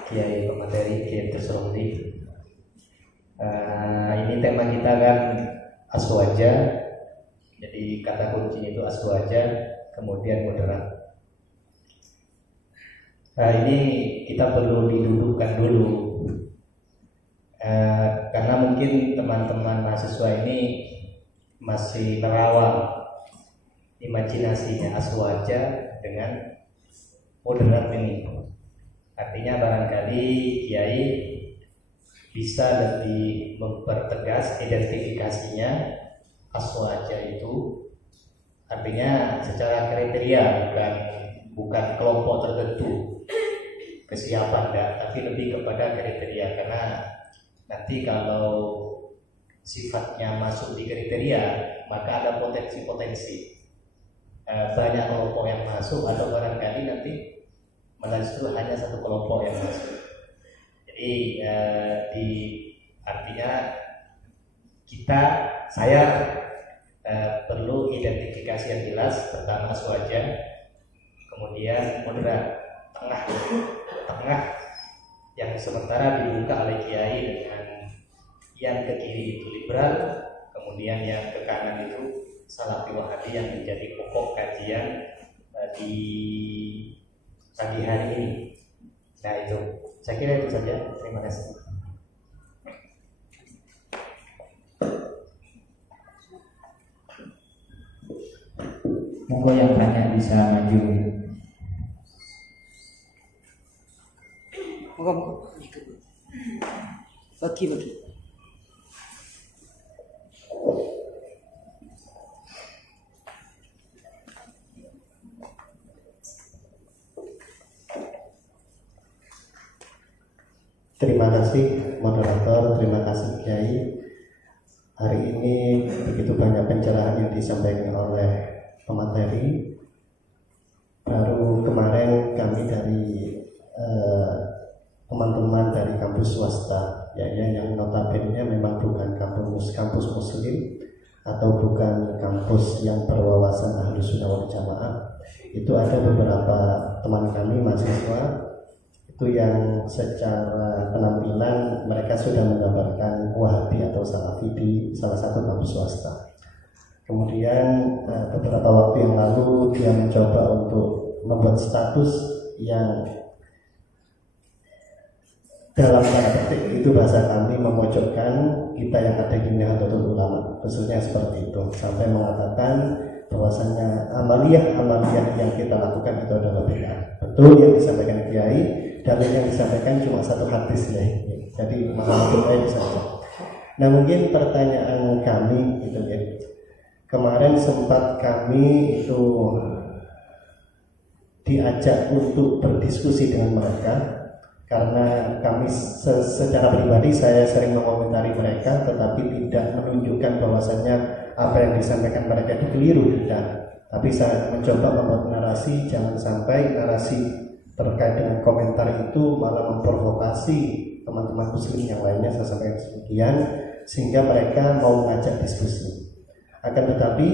Kiai pemateri Kiai Terserumdi. Ini tema kita kan aswaja. Jadi kata kuncinya itu aswaja, kemudian moderat. Ini kita perlu didudukkan dulu, karena mungkin teman-teman mahasiswa ini masih merawat imajinasinya aswaja dengan moderat ini. Artinya barangkali Kiai bisa lebih mempertegas identifikasinya. Aswaja itu artinya secara kriteria, bukan kelompok tertentu kesiapan enggak, tapi lebih kepada kriteria. Karena nanti kalau sifatnya masuk di kriteria, maka ada potensi-potensi banyak kelompok yang masuk, atau barangkali nanti malah justru hanya satu kelompok yang masuk. Jadi artinya saya perlu identifikasi yang jelas. Pertama aswaja, kemudian moderat, tengah yang sementara dibuka oleh Kiai dengan yang ke kiri itu liberal, kemudian yang ke kanan itu Salafi Wahabi yang menjadi pokok kajian di pagi hari ini. Nah itu, saya kira itu saja. Terima kasih. Monggo yang tanya bisa maju. Monggo. Bagi. Terima kasih moderator, terima kasih Kiai. Hari ini begitu banyak pencerahan yang disampaikan oleh pemateri. Baru kemarin kami dari teman-teman dari kampus swasta, yang notabene memang bukan kampus muslim atau bukan kampus yang berwawasan Ahlus Sunnah wal Jamaah. Itu ada beberapa teman kami mahasiswa itu yang secara penampilan mereka sudah menggambarkan Wahabi atau Salafi di salah satu kampus swasta. Kemudian beberapa waktu yang lalu dia mencoba untuk membuat status yang dalam tanda petik itu bahasa kami memojokkan kita yang ada di Nahdlatul Ulama, khususnya seperti itu, sampai mengatakan bahwasanya amaliyah yang kita lakukan itu adalah bid'ah. Betul yang disampaikan Kiai, dalil yang disampaikan cuma satu hadis ya. Jadi masalah itu saja. Nah mungkin pertanyaan kami gitu ya. Kemarin sempat kami itu diajak untuk berdiskusi dengan mereka karena kami secara pribadi saya sering mengomentari mereka, tetapi tidak menunjukkan bahwasannya apa yang disampaikan mereka itu keliru, tidak. Tapi saya mencoba membuat narasi, jangan sampai narasi terkait dengan komentar itu malah memprovokasi teman-teman muslim yang lainnya. Saya sampaikan demikian sehingga mereka mau mengajak diskusi. Akan tetapi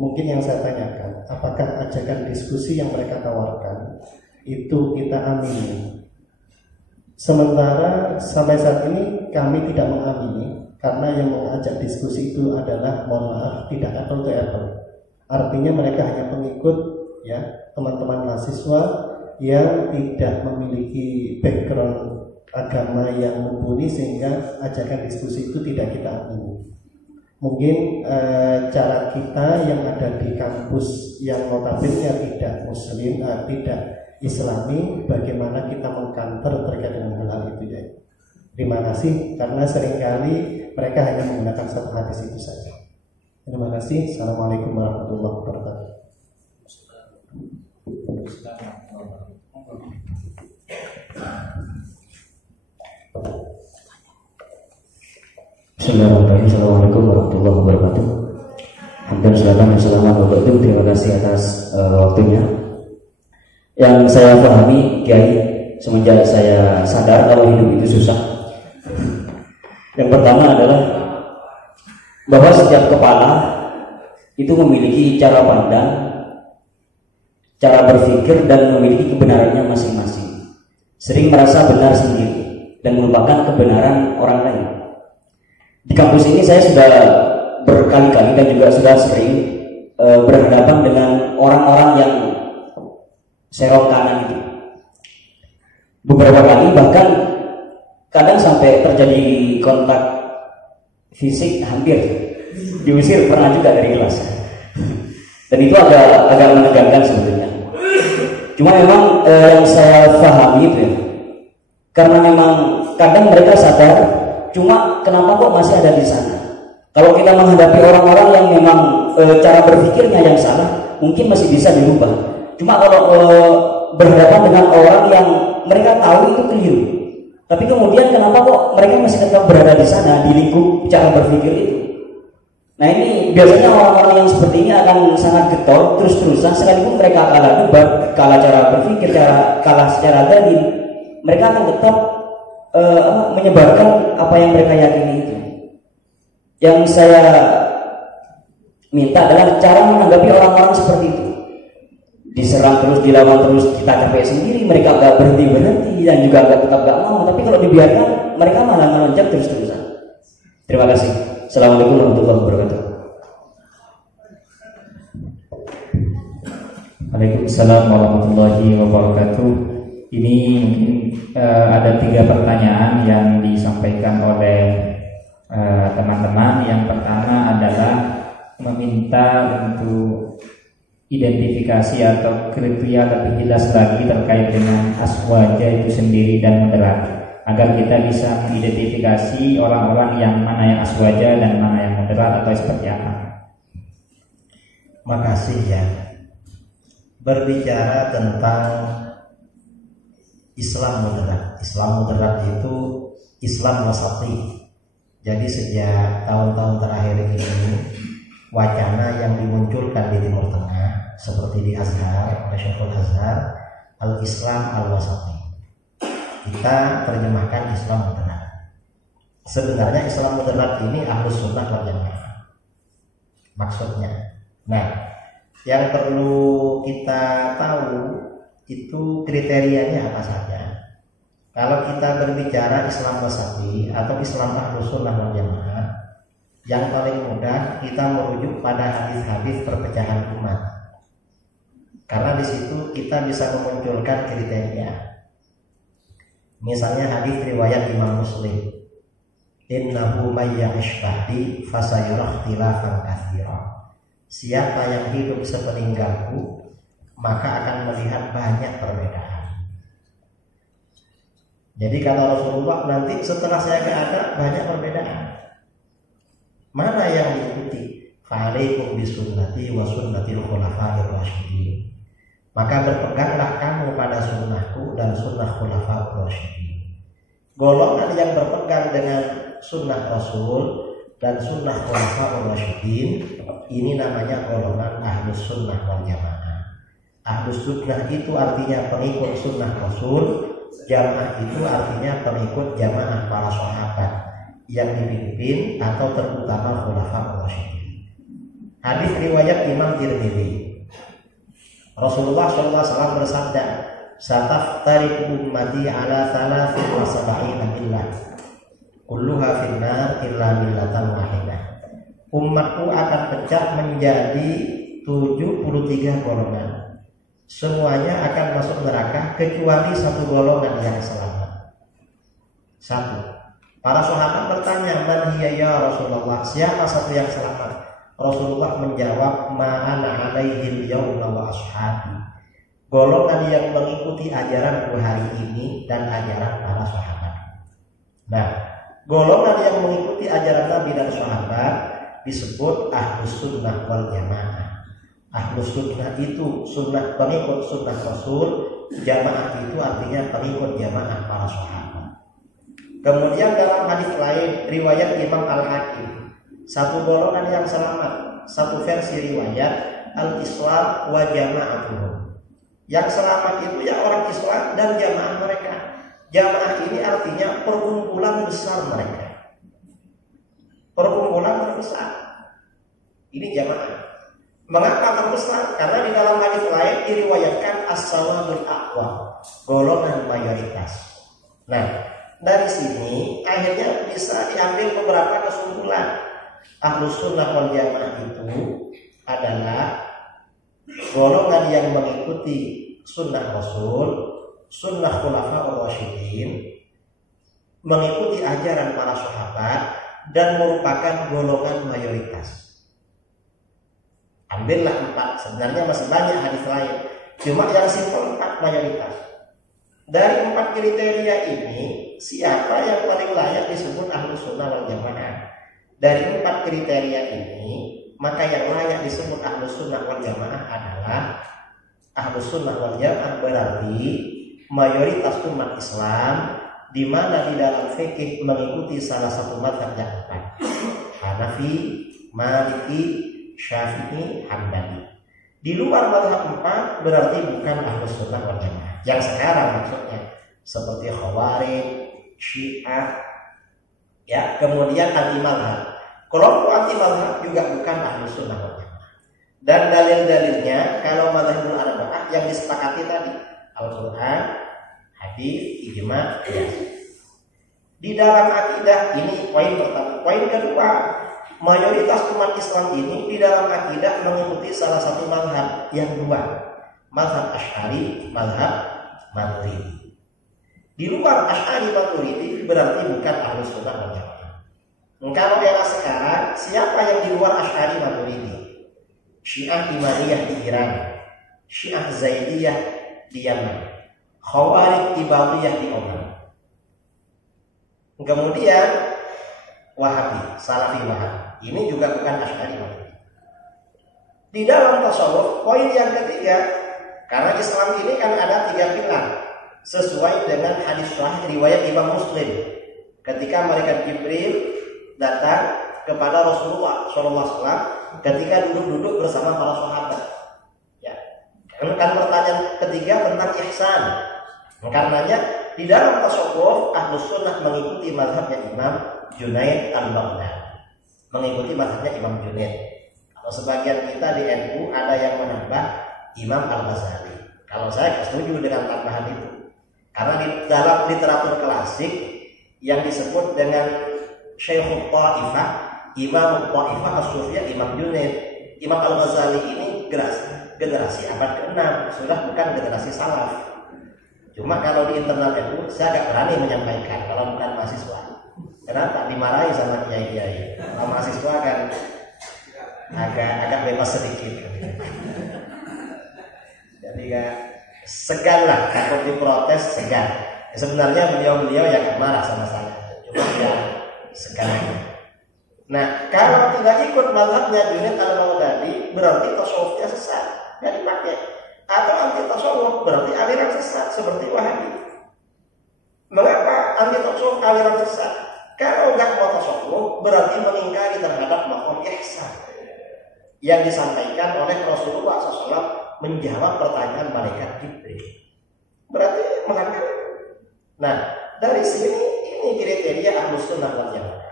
mungkin yang saya tanyakan, apakah ajakan diskusi yang mereka tawarkan itu kita amini? Sementara sampai saat ini kami tidak mengamini, karena yang mengajak diskusi itu adalah, mohon maaf, tidak apple to apple. Artinya mereka hanya pengikut ya, teman-teman mahasiswa yang tidak memiliki background agama yang mumpuni, sehingga ajakan diskusi itu tidak kita amini. Mungkin cara kita yang ada di kampus yang notabene tidak muslim, tidak islami, bagaimana kita mengkanter terkait dengan hal itu ya. Terima kasih, karena seringkali mereka hanya menggunakan satu hadis itu saja. Terima kasih. Assalamualaikum warahmatullahi wabarakatuh. Bismillahirrahmanirrahim. Assalamualaikum warahmatullahi wabarakatuh. Terima kasih atas waktunya. Yang saya pahami, Kiai, semenjak saya sadar kalau hidup itu susah. Yang pertama adalah bahwa setiap kepala itu memiliki cara pandang, cara berpikir, dan memiliki kebenarannya masing-masing. Sering merasa benar sendiri dan melupakan kebenaran orang lain. Di kampus ini saya sudah berkali-kali dan juga sudah sering berhadapan dengan orang-orang yang serong kanan itu. Beberapa kali bahkan kadang sampai terjadi kontak fisik, hampir diusir pernah juga dari kelas. Dan itu agak menegangkan sebetulnya. Cuma memang yang saya pahami itu ya, karena memang kadang mereka sadar, cuma kenapa kok masih ada di sana. Kalau kita menghadapi orang-orang yang memang cara berpikirnya yang salah, mungkin masih bisa dirubah. Cuma kalau berhadapan dengan orang yang mereka tahu itu keliru, tapi kemudian kenapa kok mereka masih tetap berada di sana, di lingkup cara berpikir itu. Nah ini biasanya orang-orang yang seperti ini akan sangat getol terus-terusan, sekalipun mereka kalah debat, kalah cara berpikir, kalah secara dalil, mereka akan tetap menyebarkan apa yang mereka yakini itu. Yang saya minta adalah cara menanggapi orang-orang seperti itu. Diserang terus, dilawan terus, kita capek sendiri, mereka gak berhenti-berhenti dan juga tetap gak mau. Tapi kalau dibiarkan, mereka malah melonjak terus-terusan. Terima kasih. Assalamualaikum warahmatullahi wabarakatuh. Waalaikumsalam warahmatullahi wabarakatuh. Ini mungkin ada 3 pertanyaan yang disampaikan oleh teman-teman. Yang pertama adalah meminta untuk identifikasi atau kriteria lebih jelas lagi terkait dengan aswaja itu sendiri dan moderat, agar kita bisa mengidentifikasi orang-orang yang mana yang aswaja dan mana yang moderat atau seperti apa. Makasih ya. Berbicara tentang Islam moderat. Islam moderat itu Islam wasati. Jadi sejak tahun-tahun terakhir ini wacana yang dimunculkan di Timur Tengah seperti di Azhar, oleh Syekhul Azhar, al-Islam al-wasati. Kita terjemahkan Islam moderat. Sebenarnya Islam moderat ini Ahlus Sunnah wal Jamaah maksudnya. Nah, yang perlu kita tahu itu kriterianya apa saja. Kalau kita berbicara Islam wasati atau Islam Ahlus Sunnah wal Jamaah, yang paling mudah kita merujuk pada hadis-hadis perpecahan umat. Karena di situ kita bisa memunculkan kriteria. Misalnya hadis riwayat Imam Muslim, innahu may ya'ish ba'di fasayara ikhtilafan katsira. Siapa yang hidup sepeninggalku maka akan melihat banyak perbedaan. Jadi kata Rasulullah, nanti setelah saya nggak ada banyak perbedaan. Mana yang diikuti? Fa'alaikum bisunnati wa sunnatil khulafa'ir rasyidin. Maka berpeganglah kamu pada sunnahku dan sunnah khulafa'ir rasyidin. Golongan yang berpegang dengan sunnah Rasul dan sunnah khulafa'ir rasyidin, ini namanya golongan ahlus sunnah wal jamaah. Ahlus sunnah itu artinya pengikut sunnah Rasul. Jamaah itu artinya pengikut jamaah para sahabat yang dipimpin atau terutama khulafaur rasyidin. Hadis riwayat Imam Tirmidzi. Rasulullah SAW bersabda, "Sataftariqu ummati ala 73 millah, kulluha finnar illa millatan wahidah." Umatku akan pecah menjadi 73 golongan. Semuanya akan masuk neraka kecuali satu golongan yang selamat. Satu. Para sahabat bertanya, "Man hiya ya Rasulullah?" Siapa satu yang selamat? Rasulullah menjawab, "Ma'ana alaihi al-yawma wa ashabi." Golongan yang mengikuti ajaran hari ini dan ajaran para sahabat. Nah, golongan yang mengikuti ajaran Nabi dan sahabat disebut ahlus sunnah wal jamaah. Ahlus sunnah itu sunnah pengikut sunnah Rasul, jamaah itu artinya pengikut jamaah para sahabat. Kemudian dalam hadis lain riwayat Imam Al-Hakim, satu golongan yang selamat, satu versi riwayat al-Islam wa jama'atuhum. Yang selamat itu ya orang Islam dan jamaah mereka. Jamaah ini artinya perkumpulan besar mereka. Perkumpulan terbesar. Ini jamaah. Mengapa terbesar? Karena di dalam hadis lain diriwayatkan as-sawadul aqwa, golongan mayoritas. Nah, dari sini akhirnya bisa diambil beberapa kesimpulan. Ahlus sunnah wal jamaah itu adalah golongan yang mengikuti sunnah Rasul, sunnah khulafaur rasyidin, mengikuti ajaran para sahabat dan merupakan golongan mayoritas. Ambillah 4, sebenarnya masih banyak hadis lain, cuma yang simpel 4 mayoritas. Dari 4 kriteria ini, siapa yang paling layak disebut ahlus sunnah wal jamaah? Dari 4 kriteria ini, maka yang layak disebut ahlus sunnah wal jamaah adalah ahlus sunnah wal jamaah, berarti mayoritas umat Islam di mana di dalam fikih mengikuti salah satu mazhab yang 4, Hanafi, Maliki, Syafi'i, Hambali. Di luar mazhab 4 berarti bukan ahlus sunnah wal jamaah. Yang sekarang maksudnya seperti Khawarij, Syiah, ya, kemudian anti mazhab. Kelompok anti mazhab juga bukan ahlus sunnah wal jamaah. Dan dalil-dalilnya kalau mazhabul arba'ah yang disepakati tadi, Al-Qur'an, hadis, ijma', qiyas. Di dalam akidah ini poin pertama. Poin kedua, mayoritas umat Islam ini di dalam akidah mengikuti salah satu mazhab yang 2, mazhab Asy'ari, mazhab Maturidi. Di luar Asy'ari Maturidi berarti bukan ahlus sunnah wal jamaah. Kalau era sekarang, siapa yang di luar Asy'ari Maturidi? Syiah Imaniyah di Iran, Syiah Zaidiyah di Yaman, Khawarij Ibadiyah di Oman. Kemudian Wahabi, Salafi Wahabi. Ini juga bukan Asy'ari Maturidi. Di dalam tasawuf, poin yang ketiga, karena Islam ini kan ada 3 pilar sesuai dengan hadis sahih riwayat Imam Muslim. Ketika malaikat Jibril datang kepada Rasulullah SAW ketika duduk-duduk bersama para sahabat. Ya, kan pertanyaan ketiga tentang ihsan. Karenanya di dalam tasawuf ahlus sunnah mengikuti mazhabnya Imam Junaid al-Baghdadi, mengikuti mazhabnya Imam Junaid. Kalau sebagian kita di NU ada yang menambah Imam Al-Ghazali. Kalau saya setuju dengan tambahan itu, karena di dalam literatur klasik yang disebut dengan Syekhul Ta'ifah, Imam Ta'ifah as-Sufiyah, Imam Junaid, Imam Al-Ghazali ini generasi abad ke-6, sudah bukan generasi salaf. Cuma kalau di internal NU saya agak berani menyampaikan kalau bukan mahasiswa. Kenapa? Dimarahi sama kiai-kiai. Kalau mahasiswa kan agak bebas sedikit. Jadi ya segan lah, takut diprotes, segan. Sebenarnya beliau-beliau yang marah sama saya, cuma ya sekarang. Nah, kalau tidak ikut mazhabnya Junaid al-Baghdadi, berarti tasawufnya sesat, nggak dipakai. Atau anti tasawuf berarti aliran sesat seperti Wahabi. Mengapa anti tasawuf aliran sesat? Kalau nggak mau tasawuf berarti mengingkari terhadap maqam ihsan yang disampaikan oleh Rasulullah SAW menjawab pertanyaan malaikat Jibril. Berarti melanggar. Nah, dari sini ini kriteria Ahlus Sunnah wal Jamaah.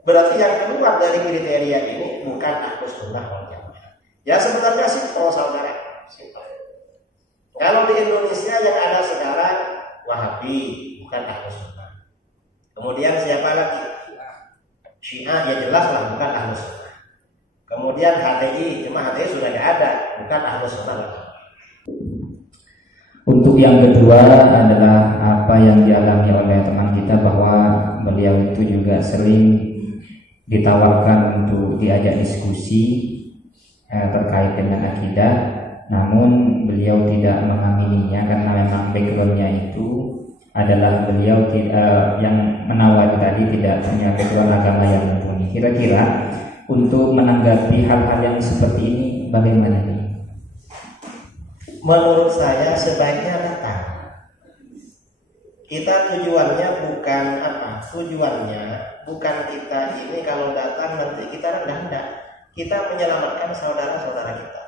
Berarti yang keluar dari kriteria ini bukan Ahlus Sunnah wal Jamaah. Ya sebenarnya simpel saudara, simpel. Kalau di Indonesia yang ada sekarang Wahabi, bukan Ahlus Sunnah. Kemudian siapa lagi? Syiah, ya jelas lah bukan Ahlus Sunnah. Kemudian HTI, cuma HTI sudah tidak ada, bukan Ahlus Sunnah. Untuk yang kedua adalah apa yang dialami oleh teman kita, bahwa beliau itu juga sering ditawarkan untuk diajak diskusi terkait dengan akidah, namun beliau tidak mengamininya karena memang backgroundnya itu adalah beliau yang menawar tadi tidak punya background agama yang mumpuni. Kira-kira untuk menanggapi hal-hal yang seperti ini bagaimana nih? Menurut saya sebaiknya datang. Kita tujuannya bukan apa? Tujuannya bukan kita ini kalau datang nanti kita rendah-rendah. Kita menyelamatkan saudara-saudara kita.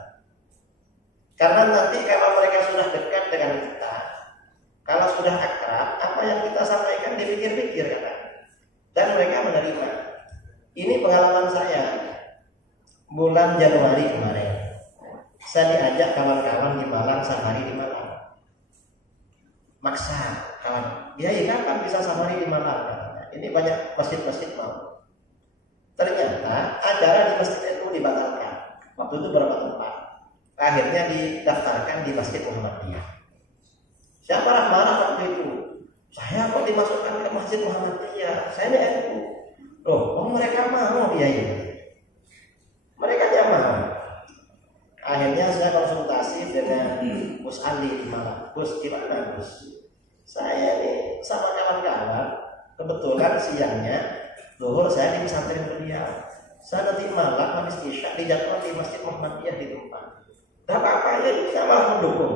Karena nanti kalau mereka sudah dekat dengan kita, kalau sudah akrab, apa yang kita sampaikan dipikir-pikir kan? Dan mereka menerima. Ini pengalaman saya bulan Januari kemarin. Saya diajak kawan-kawan di Malang, safari di Malang. Maksa kawan, ya kapan bisa safari di Malang? Ini banyak masjid-masjid mau. Ternyata acara di masjid itu dibatalkan. Waktu itu berapa tempat? Akhirnya didaftarkan di Masjid Muhammadiyah. Saya marah-marah waktu itu. Saya kok dimasukkan ke Masjid Muhammadiyah? Saya ini NU. Loh, mereka mau biaya. Mereka tidak mau. Akhirnya saya konsultasi dengan Gus Ali di Malang. Gus, gimana Gus? Saya ini sama kawan-kawan, kebetulan siangnya zuhur saya di pesantren beliau. Saya nanti malam habis isya dijadwal di Masjid Muhammadiyah di tempat. Tak apa-apa ya, saya malah mendukung.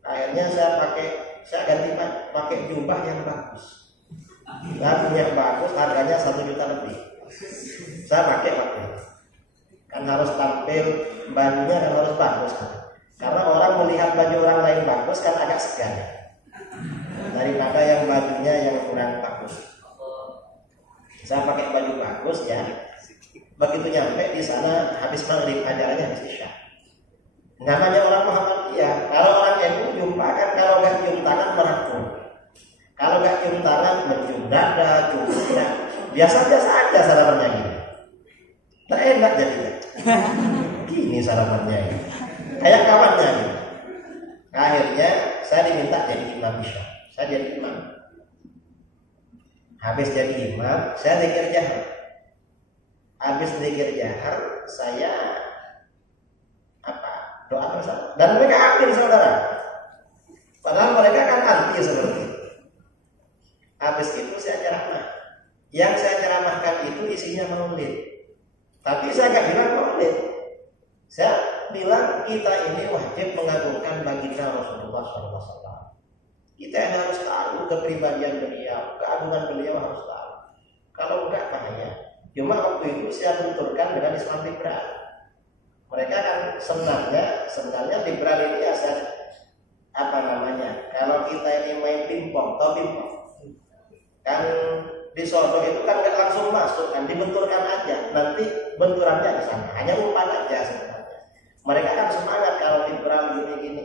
Akhirnya saya ganti pakai jubah yang bagus. Dan yang bagus harganya 1 juta lebih. Saya pakai waktu itu. Kan harus tampil, bajunya kan harus bagus kan. Karena orang melihat baju orang lain bagus kan agak segan daripada yang bajunya yang kurang bagus. Saya pakai baju bagus ya. Begitu nyampe di sana habis maghrib, acaranya habis isya. Namanya orang Muhammadiyah. Kalau orang NU jumpa kan kalau nggak cium tangan merangkul. Kalau nggak cium tangan mencium dada, cium dada. Biasa-biasa aja sarapannya gini. Tak enak jadinya. Gini sarapannya ini. Kayak kawannya ini. Akhirnya saya diminta jadi imam isya. Saya jadi imam. Habis jadi imam, saya zikir jahar. Habis zikir jahar, saya doa bersama. Dan mereka amin saudara. Padahal mereka kan anti seperti itu. Habis itu saya ceramah. Yang saya ceramahkan itu isinya maulid. Tapi saya nggak bilang maulid. Saya bilang kita ini wajib mengagungkan baginda Rasulullah SAW. Kita yang harus tahu kepribadian beliau, keagungan beliau harus tahu. Kalau enggak bahaya. Cuma waktu itu saya benturkan dengan Islam liberal. Mereka kan sebenarnya liberal ini asal apa namanya? Kalau kita ini main pingpong, atau pingpong, kan di Solo itu kan nggak langsung masuk, kan dibenturkan aja. Nanti benturannya di sana, hanya umpan aja sebenarnya. Mereka kan semangat kalau liberal gini-gini,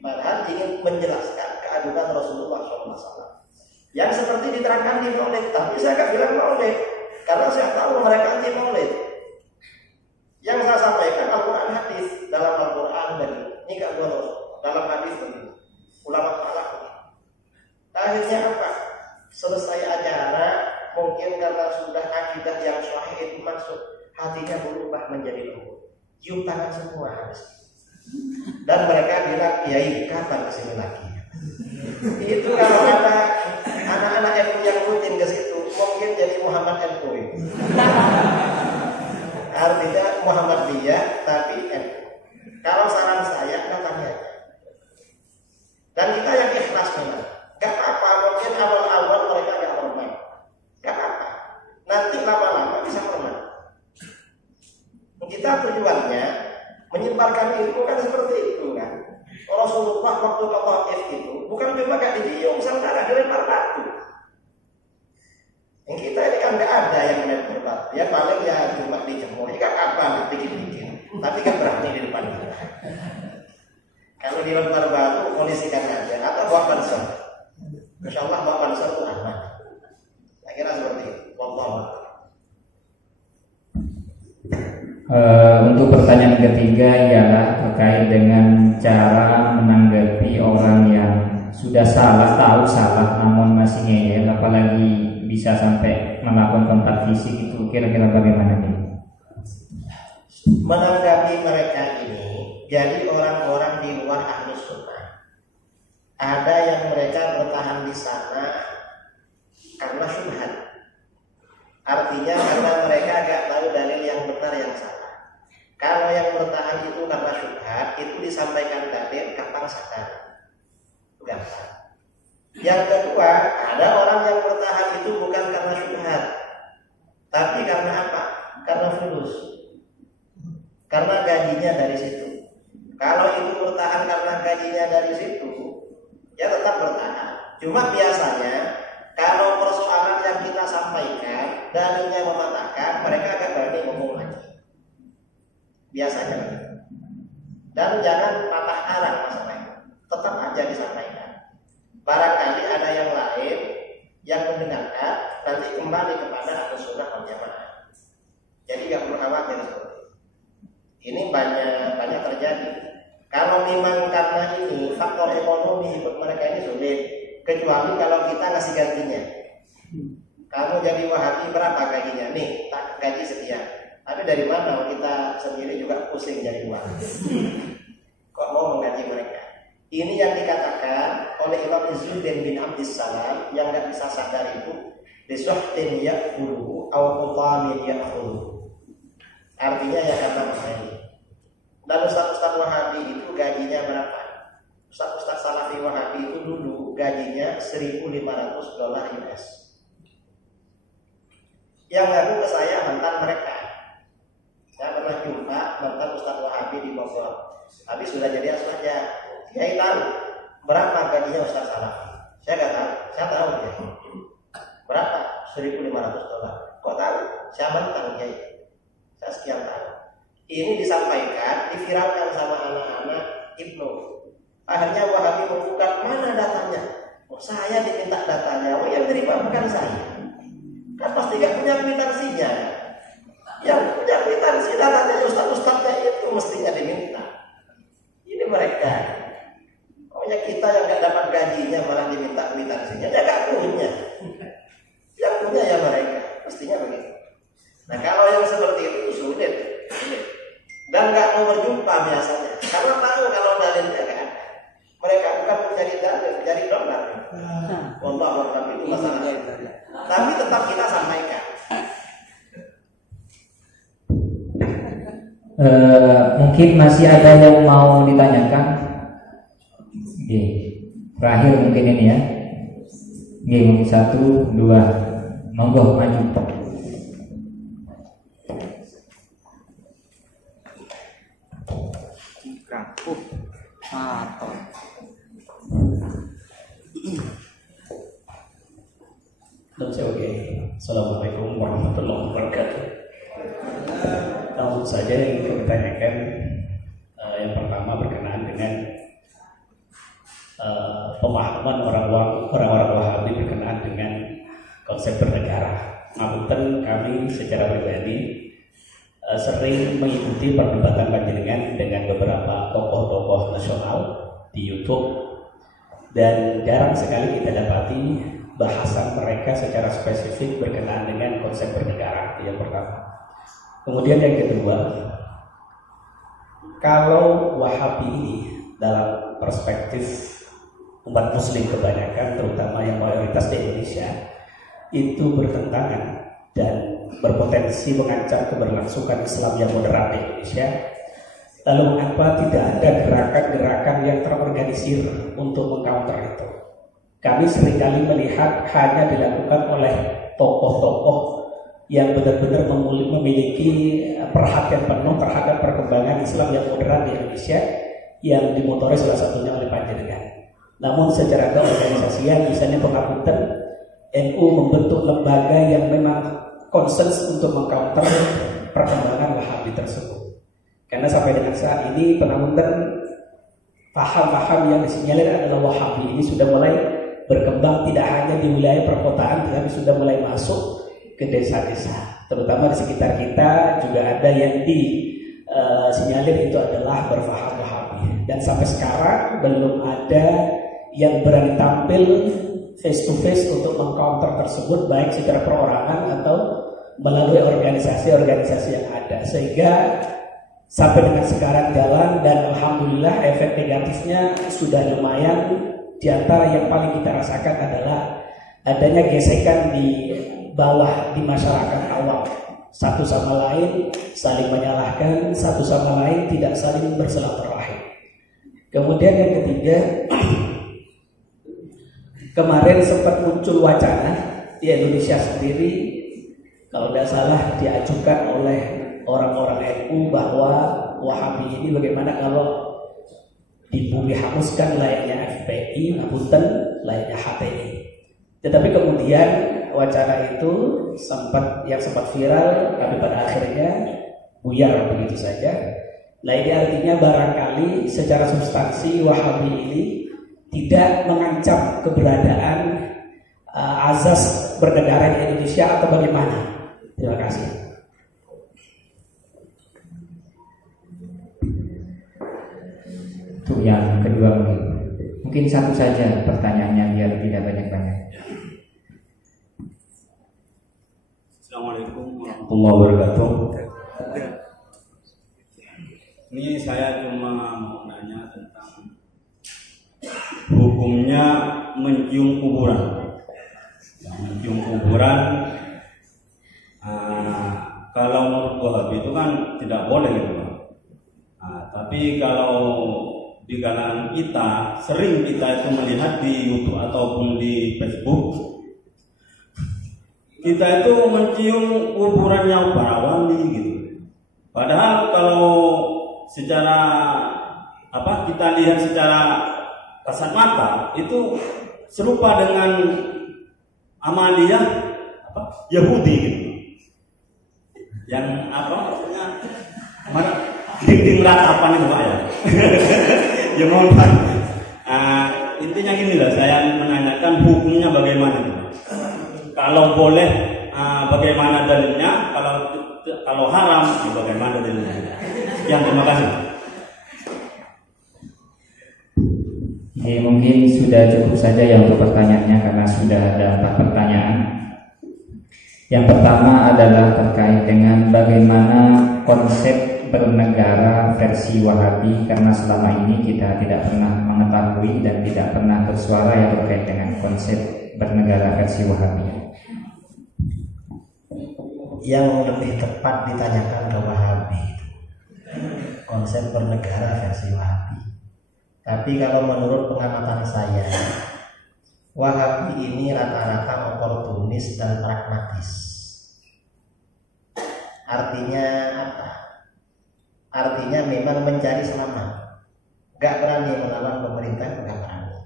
padahal ingin menjelaskan keagungan Rasulullah SAW. Yang seperti diterangkan di Maulid, tapi saya nggak bilang Maulid, karena saya tahu mereka anti Maulid. Yang saya sampaikan Al-Quran hadis, dalam Al-Quran dan ini gak gue dalam hadis begitu. Ulama falak. Akhirnya apa? Selesai acara, mungkin karena sudah akidah yang sahih itu masuk, hatinya berubah menjadi lembut. Cium tangan semua habis. Dan mereka bilang, Kiai kapan kesini lagi? Itu kalau ada anak-anak NU yang rutin ke situ, mungkin jadi Muhammad NU. Artinya Muhammadiyah tapi NU. Kalau saran saya, datangnya aja. Dan kita yang ikhlas memang. Gak apa-apa, mungkin awal-awal mereka gak hormat. Gak apa-apa. Nanti lama-lama bisa hormat. Kita tujuannya menyebarkan ilmu kan seperti itu kan. Rasulullah waktu ke Taif itu bukan cuma gak dicium saudara, dilempar batu. Yang kita ini kan gak ada yang melempar batu. Ya paling ya cuma dijemur. Ya gak apa, bikin-bikin. Tapi kan berani di depan kita. Kalau dilempar batu, kondisikan aja. Atau bawa pansor. Insya Allah bawa pansor itu aman. Saya kira seperti itu. Untuk pertanyaan ketiga ialah terkait dengan cara menanggapi orang yang sudah salah, tahu salah namun masih ngeyel, apalagi bisa sampai melakukan kontak fisik, itu kira-kira bagaimana nih? Menanggapi mereka ini, jadi orang-orang di luar Ahlus Sunnah, ada yang mereka bertahan di sana karena syubhat. Artinya karena mereka agak tahu dalil yang benar yang salah. Kalau yang bertahan itu karena syubhat, itu disampaikan dalil gampang sadar. Gampang. Yang kedua, ada orang yang bertahan itu bukan karena syubhat, tapi karena apa? Karena fulus. Karena gajinya dari situ. Kalau itu bertahan karena gajinya dari situ, ya tetap bertahan. Cuma biasanya kalau persoalan yang kita sampaikan dalilnya mematahkan, mereka agak berani ngomong lagi. Biasanya. Dan jangan patah arang masalahnya. Tetap aja disampaikan. Barangkali ada yang lain yang mendengarkan, nanti kembali kepada Ahlus Sunnah wal Jamaah. Jadi gak perlu khawatir seperti itu. Ini banyak terjadi. Kalau memang karena ini faktor ekonomi buat mereka ini sulit, kecuali kalau kita ngasih gantinya. Kamu jadi Wahabi berapa gajinya? Nih, tak gaji sekian. Tapi dari mana kita sendiri juga pusing jadi uang? Kok mau menggaji mereka? Ini yang dikatakan oleh Imam Izzuddin bin Abdissalam yang nggak bisa sadar itu disuhtin yakulu aw qutamin yakulu. Artinya ya karena ini. Dan Ustaz-Ustaz Wahabi itu gajinya berapa? Ustaz-Ustaz Salafi Wahabi itu dulu gajinya $1.500 US. Yang ngaku ke saya mantan mereka. Saya pernah jumpa mantan Ustaz Wahabi di Bogor. Tapi sudah jadi aswaja. Kiai tahu berapa gajinya Ustaz Salafi? Saya nggak tahu. Saya tahu ya. Berapa? $1.500. Kok tahu? Saya mantan Kiai. Saya sekian tahun. Ini disampaikan, diviralkan sama anak-anak Ibnu. Akhirnya Wahabi membuka, mana datanya? Oh, saya diminta datanya. Oh, yang terima bukan saya. Kan pasti gak punya kwitansinya. Yang punya kwitansi datanya ustaz-ustaznya itu mestinya diminta. Ini mereka. Pokoknya kita yang gak dapat gajinya malah diminta kwitansinya. Ya gak punya. Yang punya ya mereka. Mestinya begitu. Nah kalau yang seperti itu sulit. Dan gak mau berjumpa biasanya. Karena tahu kalau dalilnya gak ada. Mereka bukan mencari dalil, mencari dolar. Wallahu a'lam, itu masalahnya. Tapi tetap kita sampaikan. Mungkin masih ada yang mau ditanyakan. Oke. Terakhir mungkin ini ya. Oke, mungkin 1, 2. Monggo maju. Oke. Assalamualaikum warahmatullahi wabarakatuh. Langsung saja yang kami tanyakan, yang pertama berkenaan dengan pemahaman orang-orang Wahabi berkenaan dengan konsep bernegara. Ngapunten, kami secara pribadi sering mengikuti perdebatan panjenengan dengan beberapa tokoh-tokoh nasional di YouTube, dan jarang sekali kita dapati bahasan mereka secara spesifik berkenaan dengan konsep bernegara. Yang pertama. Kemudian yang kedua, Kalau Wahabi ini dalam perspektif umat muslim kebanyakan, terutama yang mayoritas di Indonesia, itu bertentangan dan berpotensi mengancam keberlangsungan Islam yang moderat di Indonesia, lalu mengapa tidak ada gerakan-gerakan yang terorganisir untuk mengcounter itu? Kami seringkali melihat hanya dilakukan oleh tokoh-tokoh yang benar-benar memiliki perhatian penuh terhadap perkembangan Islam yang moderat di Indonesia, yang dimotori salah satunya oleh panjenengan. Namun secara keorganisasian, misalnya Pengapunten, NU membentuk lembaga yang memang concern untuk mengcounter perkembangan Wahabi tersebut. Karena sampai dengan saat ini Pengapunten paham-paham yang disinyalir adalah Wahabi ini sudah mulai berkembang tidak hanya di wilayah perkotaan, tetapi sudah mulai masuk ke desa-desa, terutama di sekitar kita juga ada yang disinyalir itu adalah berfaham Wahabi, dan sampai sekarang belum ada yang berani tampil face to face untuk mengcounter tersebut, baik secara perorangan atau melalui organisasi-organisasi yang ada, sehingga sampai dengan sekarang jalan, dan alhamdulillah efek negatifnya sudah lumayan. Di antara yang paling kita rasakan adalah adanya gesekan di bawah, di masyarakat awam, satu sama lain saling menyalahkan, satu sama lain tidak saling bersilaturahim. Kemudian yang ketiga, kemarin sempat muncul wacana di Indonesia sendiri, kalau tidak salah diajukan oleh orang-orang NU bahwa Wahabi ini bagaimana kalau dihapuskan layaknya FPI, Ngapunten layaknya HTI. Tetapi kemudian wacana itu sempat viral, tapi pada akhirnya buyar begitu saja. Nah, ini artinya barangkali secara substansi Wahabi ini tidak mengancam keberadaan azas bernegara di Indonesia atau bagaimana? Terima kasih. Untuk yang kedua mungkin satu saja pertanyaannya biar tidak banyak-banyak. Assalamualaikum warahmatullahi wabarakatuh. Ini saya cuma mau nanya tentang hukumnya mencium kuburan. Mencium kuburan, kalau menurut Wahabi itu kan tidak boleh gitu. Tapi kalau di kalangan kita, sering kita itu melihat di YouTube ataupun di Facebook, kita itu mencium kuburannya para wali gitu. Padahal kalau secara kita lihat secara kasat mata itu serupa dengan amaliyah Yahudi gitu. Yang maksudnya dinding ratapan itu Pak ya. Ya mohon Pak. Intinya gini lah, saya menanyakan hukumnya bagaimana. Kalau boleh, bagaimana dalilnya? Kalau haram, bagaimana dalilnya? Sekian, terima kasih. Oke, mungkin sudah cukup saja ya untuk pertanyaannya karena sudah ada 4 pertanyaan. Yang pertama adalah terkait dengan bagaimana konsep bernegara versi Wahabi, karena selama ini kita tidak pernah mengetahui dan tidak pernah bersuara yang terkait dengan konsep bernegara versi Wahabi. Yang lebih tepat ditanyakan ke Wahabi, konsep bernegara versi Wahabi. Tapi kalau menurut pengamatan saya, Wahabi ini rata-rata oportunis dan pragmatis. Artinya apa? Artinya memang mencari selamat, gak berani melawan pemerintah, gak berani.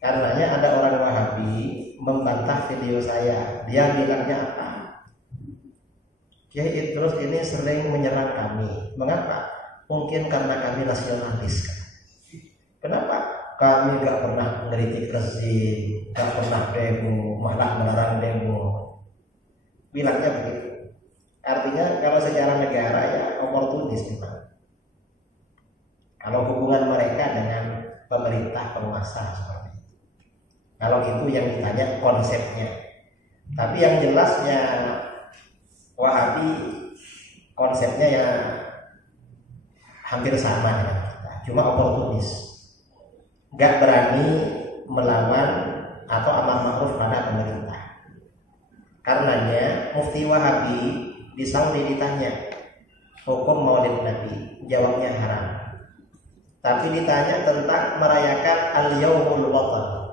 Karenanya ada orang Wahabi membantah video saya. Dia bilangnya apa? Kiai Idrus ini sering menyerang kami. Mengapa? Mungkin karena kami nasionalis. Kenapa? Kami gak pernah mengkritik rezim, gak pernah demo, malah melarang demo. Bilangnya begitu. Artinya kalau secara negara ya oportunis memang. Kalau hubungan mereka dengan pemerintah penguasa seperti itu. Kalau itu yang ditanya konsepnya. Tapi yang jelasnya Wahabi konsepnya ya hampir sama dengan kita, cuma oportunis, nggak berani melawan atau amar ma'ruf pada pemerintah. Karenanya Mufti Wahabi di Saudi ditanya hukum Maulid Nabi, jawabnya haram. Tapi ditanya tentang merayakan Al-Yaumul Watan,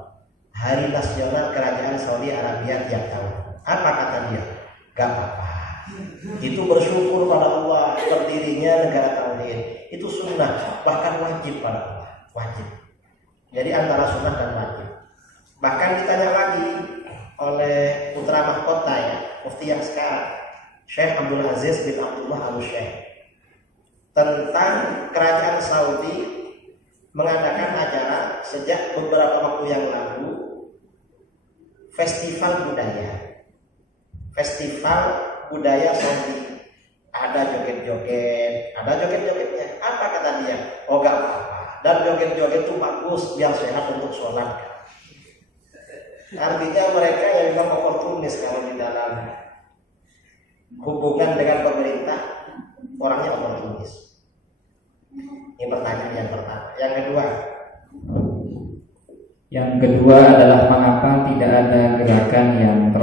hari nasional kerajaan Saudi Arabia tiap tahun, apa kata dia? Gak apa-apa, itu bersyukur pada Allah berdirinya negara tauhid, itu sunnah, bahkan wajib pada Allah, wajib. Jadi antara sunnah dan wajib. Bahkan ditanya lagi oleh putra mahkota ya, mufti yang sekarang, Syekh Abdul Aziz bin Abdullah Al-Syekh, tentang kerajaan Saudi mengadakan acara sejak beberapa waktu yang lalu, festival budaya Saudi. Ada joget-joget, ada joget-jogetnya. Apa kata dia? Oh gak apa-apa. Dan joget-joget itu bagus, biar sehat untuk sholat. Artinya mereka yang memang oportunis kalau di dalam hubungan dengan pemerintah, orangnya oportunis. Ini pertanyaan yang pertama. Yang kedua adalah mengapa tidak ada gerakan yang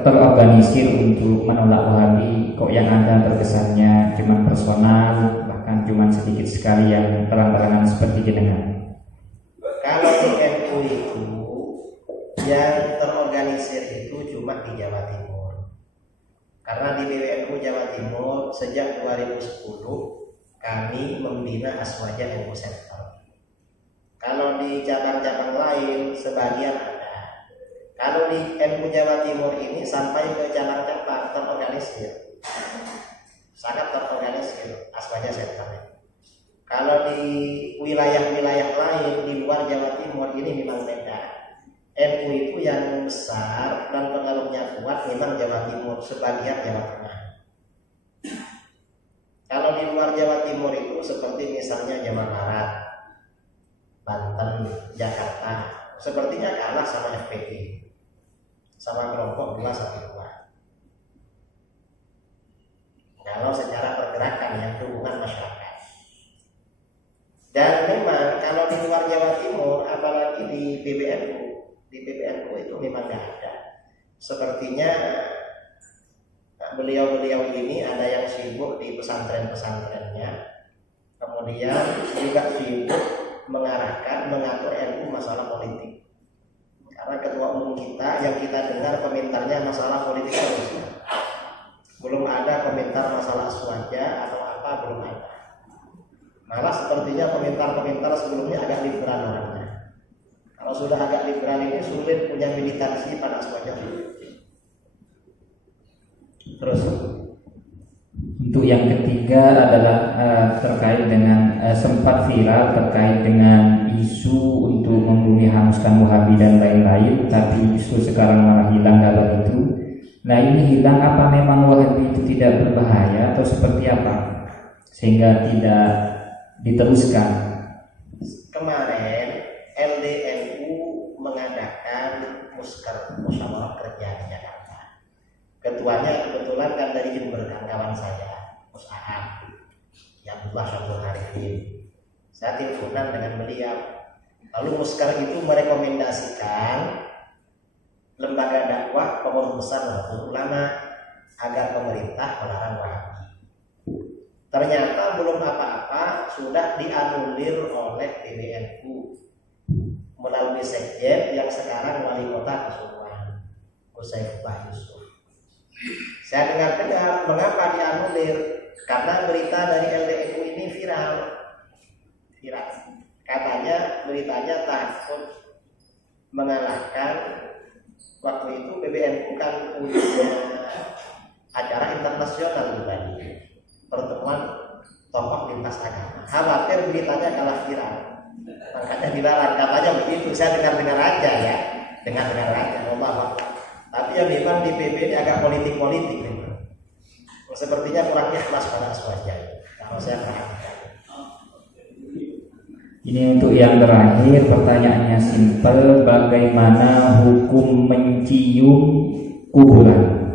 terorganisir untuk menolak Wahabi? Kok yang ada terkesannya cuma personal, bahkan cuma sedikit sekali yang terang-terangan seperti jenengan? Kalau di NU itu yang terorganisir itu cuma di Jawa Timur. Karena di PWNU Jawa Timur sejak 2010 kami membina Aswaja NU Center. Kalau di cabang-cabang lain sebagian ada. Kalau di NU Jawa Timur ini sampai ke cabang-cabang terorganisir, sangat terorganisir Aswaja Center. Kalau di wilayah-wilayah lain di luar Jawa Timur ini memang beda. NU itu yang besar dan pengaruhnya kuat memang Jawa Timur, sebagian Jawa Tengah. Kalau di luar Jawa Timur itu seperti misalnya Jawa Barat, Banten, Jakarta, sepertinya kalah sama FPI, sama kelompok 212. Kalau secara pergerakan yang hubungan masyarakat. Dan memang kalau di luar Jawa Timur, apalagi di PBNU itu memang nggak ada. Sepertinya beliau-beliau ini ada yang sibuk di pesantren-pesantrennya, kemudian juga sibuk mengatur NU masalah politik. Karena ketua umum kita yang kita dengar komentarnya masalah politik terus. Belum ada komentar masalah Aswaja atau apa, belum ada. Malah sepertinya komentar-komentar sebelumnya agak liberal orangnya. Kalau sudah agak liberal ini sulit punya militansi pada Aswaja. Terus untuk yang ketiga adalah terkait dengan sempat viral terkait dengan isu untuk membumi hanguskan Wahabi dan lain-lain, tapi justru sekarang malah hilang kabar itu. Nah, ini hilang, apa memang Wahabi itu tidak berbahaya atau seperti apa sehingga tidak diteruskan? Kemarin LDNU mengadakan musyawarah kerja di Jakarta. Ketuanya kebetulan kan dari Jember, kawan saya, Mus'ahab, yang Abdullah Syamsul Arifin. Saya teleponan dengan beliau. Lalu Muskar itu merekomendasikan lembaga dakwah pengurus besar Nahdlatul Ulama agar pemerintah melarang Wahabi. Ternyata belum apa-apa sudah dianulir oleh PBNU melalui sekjen yang sekarang wali kota Pasuruan, Gus Yusuf. Saya dengar-dengar mengapa dianulir, karena berita dari LDNU ini viral. Katanya beritanya takut mengalahkan. Waktu itu PBNU kan punya acara internasional tadi, pertemuan tokoh lintas agama. Khawatir beritanya kalah viral, makanya dilarang. Katanya begitu. Saya dengar-dengar aja ya, dengar-dengar aja. Tapi yang memang di PB ini agak politik-politik memang. Sepertinya kurang ikhlas pada Aswaja. Kalau saya perhatikan. Ini untuk yang terakhir, pertanyaannya simpel, bagaimana hukum mencium kuburan?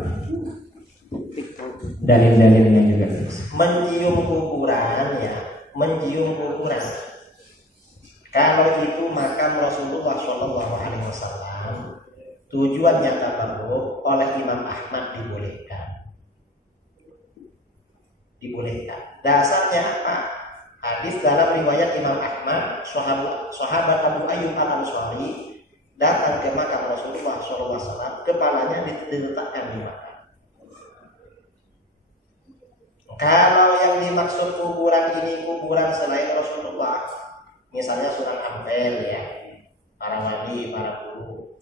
Dalil-dalilnya juga. Mencium kuburan ya, mencium kuburan. Kalau itu makam Rasulullah Shallallahu Alaihi Wasallam, tujuannya tabarruk, oleh Imam Ahmad dibolehkan. Dasarnya apa? Hadis dalam riwayat Imam Ahmad, sahabat Abu Ayyub Al-Ansari datang ke makam Rasulullah SAW, kepalanya diletakkan di makam. Kalau yang dimaksud kuburan ini kuburan selain Rasulullah, misalnya Sunan Ampel ya, para wali, para guru.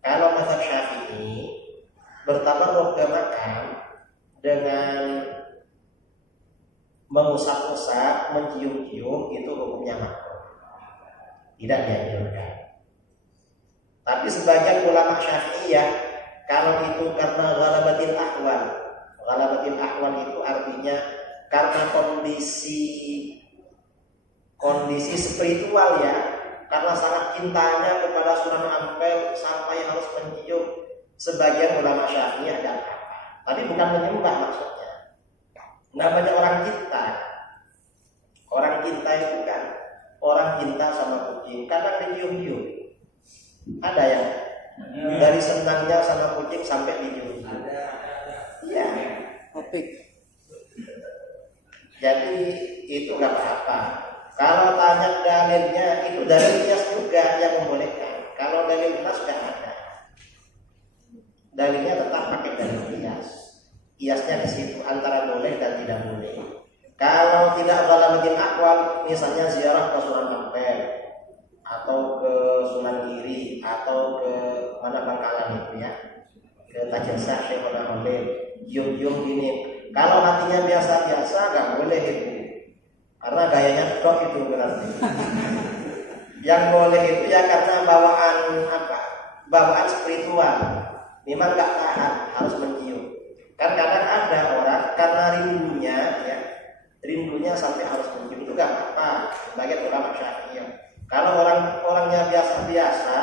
Kalau mazhab Syafi'i bertabarruk ke makam dengan mengusap-usap, mencium-cium, itu hukumnya makruh, tidak dianjurkan. Tapi sebagian ulama Syafi'iyah, kalau itu karena ghalabatil ahwal itu artinya karena kondisi spiritual ya, karena sangat cintanya kepada Sunan Ampel sampai harus mencium. Sebagian ulama Syafi'i ada apa? Tapi bukan menyembah maksudnya. Namanya orang cinta. Orang cinta itu kan orang cinta sama kucing, kadang dicium-cium. Ada ya? Dari senangnya sama kucing sampai dicium. Iya. Topik. Jadi itu nggak apa-apa. Kalau tanya dalilnya, itu dalil kias juga yang membolehkan. Kalau dalil jelas sudah ada. Dalilnya tetap pakai dalil kias. Kiasnya di situ antara boleh dan tidak boleh. Kalau tidak ghalabatil ahwal, misalnya ziarah ke Sunan Ampel atau ke Sunan Giri atau ke mana Bangkalan itu ya, ke Tajasa, Syekh Holil, cium-cium gini. Kalau hatinya biasa-biasa nggak boleh itu, karena gayanya tok itu berarti. Yang boleh itu ya karena bawaan spiritual. Memang nggak tahan, harus mencium. Kan kadang ada orang karena rindunya sampai harus mencium, itu nggak apa-apa. Sebagian ulama Syafi'i. Kalau orangnya biasa-biasa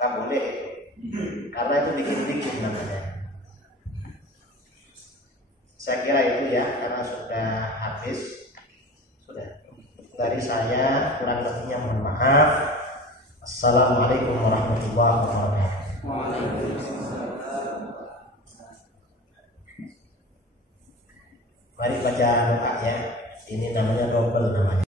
nggak boleh itu, karena itu bikin-bikin namanya. Saya kira itu ya, karena sudah habis. Sudah. Dari saya kurang lebihnya mohon maaf. Assalamualaikum warahmatullahi wabarakatuh. Mari baca doa ya. Ini namanya double namanya.